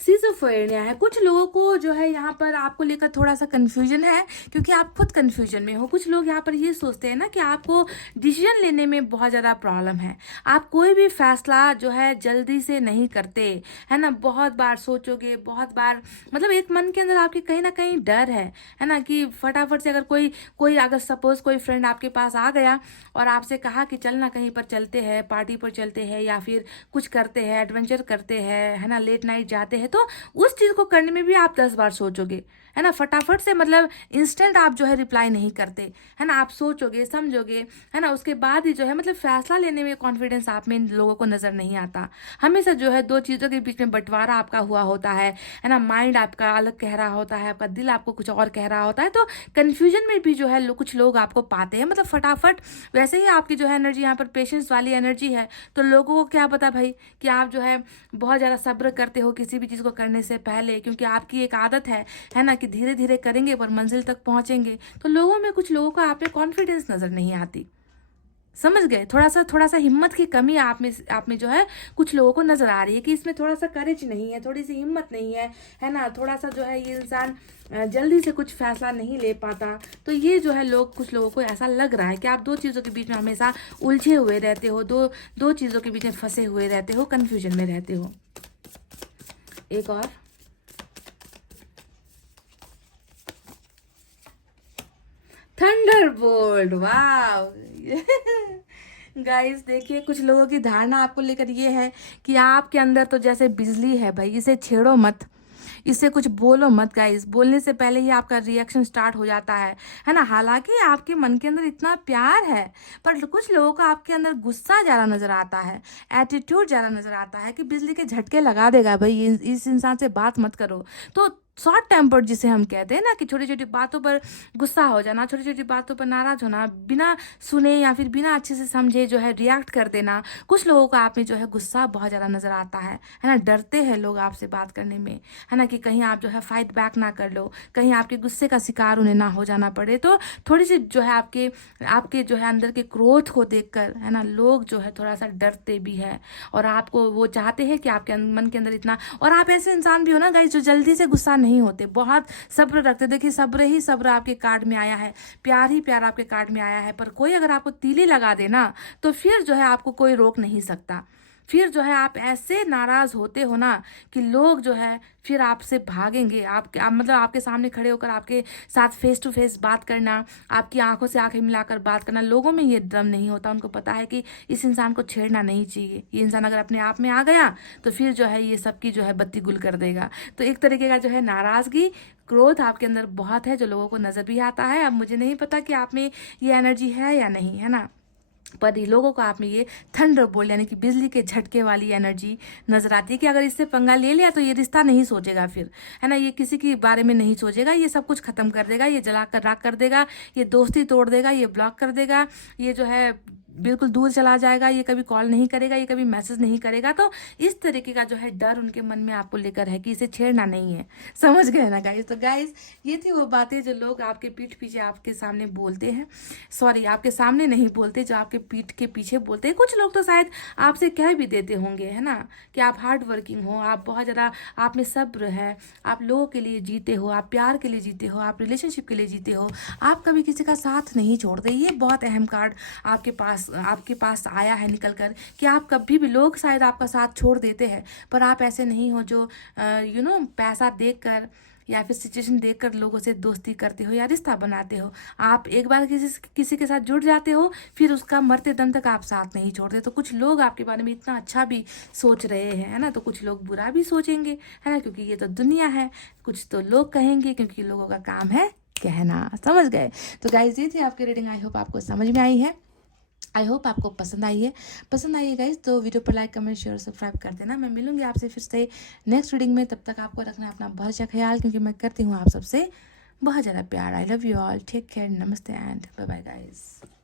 सीज ऑफ शिजोफ्रेनिया है। कुछ लोगों को जो है यहाँ पर आपको लेकर थोड़ा सा कन्फ्यूजन है, क्योंकि आप खुद कन्फ्यूजन में हो। कुछ लोग यहाँ पर ये सोचते हैं ना कि आपको डिसीजन लेने में बहुत ज़्यादा प्रॉब्लम है, आप कोई भी फैसला जो है जल्दी से नहीं करते, है ना। बहुत बार सोचोगे, बहुत बार मतलब एक मन के अंदर आपके कहीं ना कहीं डर है ना, कि फटाफट से अगर कोई अगर सपोज कोई फ्रेंड आपके पास आ गया और आपसे कहा कि चलना कहीं पर चलते हैं, पार्टी पर चलते हैं, या फिर कुछ करते हैं, एडवेंचर करते हैं, है ना, लेट नाइट जाते हैं, तो उस चीज़ को करने में भी आप 10 बार सोचोगे, है ना। फटाफट से मतलब इंस्टेंट आप जो है रिप्लाई नहीं करते, है ना। आप सोचोगे, समझोगे, है ना, उसके बाद ही जो है मतलब फैसला लेने में कॉन्फिडेंस आप में इन लोगों को नजर नहीं आता। हमेशा जो है दो चीज़ों के बीच में बंटवारा आपका हुआ होता है ना। माइंड आपका अलग कह रहा होता है, आपका दिल आपको कुछ और कह रहा होता है, तो कन्फ्यूजन में भी जो है कुछ लोग आपको पाते हैं, मतलब फटाफट। वैसे ही आपकी जो है एनर्जी यहाँ पर पेशेंस वाली एनर्जी है, तो लोगों को क्या पता भाई कि आप जो है बहुत ज़्यादा सब्र करते हो किसी भी चीज़ को करने से पहले, क्योंकि आपकी एक आदत है ना, कि धीरे धीरे करेंगे पर मंजिल तक पहुंचेंगे। तो लोगों में, कुछ लोगों को आप में कॉन्फिडेंस नजर नहीं आती, समझ गए। थोड़ा सा हिम्मत की कमी आप में जो है कुछ लोगों को नजर आ रही है, कि इसमें थोड़ा सा करेज नहीं है, थोड़ी सी हिम्मत नहीं है ना। थोड़ा सा जो है ये इंसान जल्दी से कुछ फैसला नहीं ले पाता। तो ये जो है कुछ लोगों को ऐसा लग रहा है कि आप दो चीज़ों के बीच में हमेशा उलझे हुए रहते हो, दो चीज़ों के बीच में फंसे हुए रहते हो, कन्फ्यूजन में रहते हो। एक और थंडरबोल्ट, वाह। गाइस देखिए, कुछ लोगों की धारणा आपको लेकर ये है कि आपके अंदर तो जैसे बिजली है भाई, इसे छेड़ो मत, इससे कुछ बोलो मत। गाइस बोलने से पहले ही आपका रिएक्शन स्टार्ट हो जाता है ना। हालांकि आपके मन के अंदर इतना प्यार है, पर कुछ लोगों को आपके अंदर गुस्सा ज़्यादा नजर आता है, एटीट्यूड ज़्यादा नजर आता है, कि बिजली के झटके लगा देगा भाई, इस इंसान से बात मत करो। तो शॉर्ट टेम्पर्ड जिसे हम कहते हैं ना, कि छोटी छोटी बातों पर गुस्सा हो जाना, छोटी छोटी बातों पर नाराज होना, बिना सुने या फिर बिना अच्छे से समझे जो है रिएक्ट कर देना। कुछ लोगों को आप में जो है गुस्सा बहुत ज़्यादा नजर आता है ना। डरते हैं लोग आपसे बात करने में, है ना, कि कहीं आप जो है फाइट बैक ना कर लो, कहीं आपके गुस्से का शिकार उन्हें ना हो जाना पड़े। तो थोड़ी सी जो है आपके जो है अंदर के क्रोध को देखकर, है ना, लोग जो है थोड़ा सा डरते भी है, और आपको वो चाहते हैं कि आपके मन के अंदर इतना। और आप ऐसे इंसान भी हो ना गाइस, जो जल्दी से गुस्सा नहीं होते, बहुत सब्र रखते। देखिए, सब्र ही सब्र आपके कार्ड में आया है, प्यार ही प्यार आपके कार्ड में आया है। पर कोई अगर आपको तीली लगा देना, तो फिर जो है आपको कोई रोक नहीं सकता। फिर जो है आप ऐसे नाराज होते हो ना, कि लोग जो है फिर आपसे भागेंगे। मतलब आपके सामने खड़े होकर आपके साथ फेस टू फेस बात करना, आपकी आंखों से आंखें मिलाकर बात करना, लोगों में ये दम नहीं होता। उनको पता है कि इस इंसान को छेड़ना नहीं चाहिए, ये इंसान अगर अपने आप में आ गया तो फिर जो है ये सबकी जो है बत्ती गुल कर देगा। तो एक तरीके का जो है नाराजगी, क्रोध आपके अंदर बहुत है, जो लोगों को नजर भी आता है। अब मुझे नहीं पता कि आप में ये एनर्जी है या नहीं, है ना, पर ये लोगों को आप में ये थंडरबोल्ट यानी कि बिजली के झटके वाली एनर्जी नजर आती है, कि अगर इससे पंगा ले लिया तो ये रिश्ता नहीं सोचेगा फिर, है ना, ये किसी के बारे में नहीं सोचेगा, ये सब कुछ खत्म कर देगा, ये जला कर राख कर देगा, ये दोस्ती तोड़ देगा, ये ब्लॉक कर देगा, ये जो है बिल्कुल दूर चला जाएगा, ये कभी कॉल नहीं करेगा, ये कभी मैसेज नहीं करेगा। तो इस तरीके का जो है डर उनके मन में आपको लेकर है, कि इसे छेड़ना नहीं है। समझ गए ना गाइस। तो गाइस ये थी वो बातें जो लोग आपके पीठ पीछे आपके सामने बोलते हैं, सॉरी आपके सामने नहीं बोलते, जो आपके पीठ के पीछे बोलते हैं। कुछ लोग तो शायद आपसे कह भी देते होंगे, है ना, कि आप हार्ड वर्किंग हो, आप बहुत ज़्यादा, आप में सब्र है, आप लोगों के लिए जीते हो, आप प्यार के लिए जीते हो, आप रिलेशनशिप के लिए जीते हो, आप कभी किसी का साथ नहीं छोड़ते। ये बहुत अहम कार्ड आपके पास आया है निकल कर, कि आप कभी भी, लोग शायद आपका साथ छोड़ देते हैं, पर आप ऐसे नहीं हो जो पैसा देखकर या फिर सिचुएशन देखकर लोगों से दोस्ती करते हो या रिश्ता बनाते हो। आप एक बार किसी के साथ जुड़ जाते हो, फिर उसका मरते दम तक आप साथ नहीं छोड़ते। तो कुछ लोग आपके बारे में इतना अच्छा भी सोच रहे हैं, है ना, तो कुछ लोग बुरा भी सोचेंगे, है ना, क्योंकि ये तो दुनिया है। कुछ तो लोग कहेंगे, क्योंकि लोगों का काम है कहना। समझ गए। तो गाइस ये थी आपकी रीडिंग, आई होप आपको समझ में आई है, आई होप आपको पसंद आई है गाइज। तो वीडियो पर लाइक कमेंट शेयर सब्सक्राइब कर देना। मैं मिलूंगी आपसे फिर से नेक्स्ट रीडिंग में। तब तक आपको रखना अपना बहुत अच्छा ख्याल, क्योंकि मैं करती हूँ आप सबसे बहुत ज़्यादा प्यार। I love you all, take care, नमस्ते एंड बाय बाय गाइज।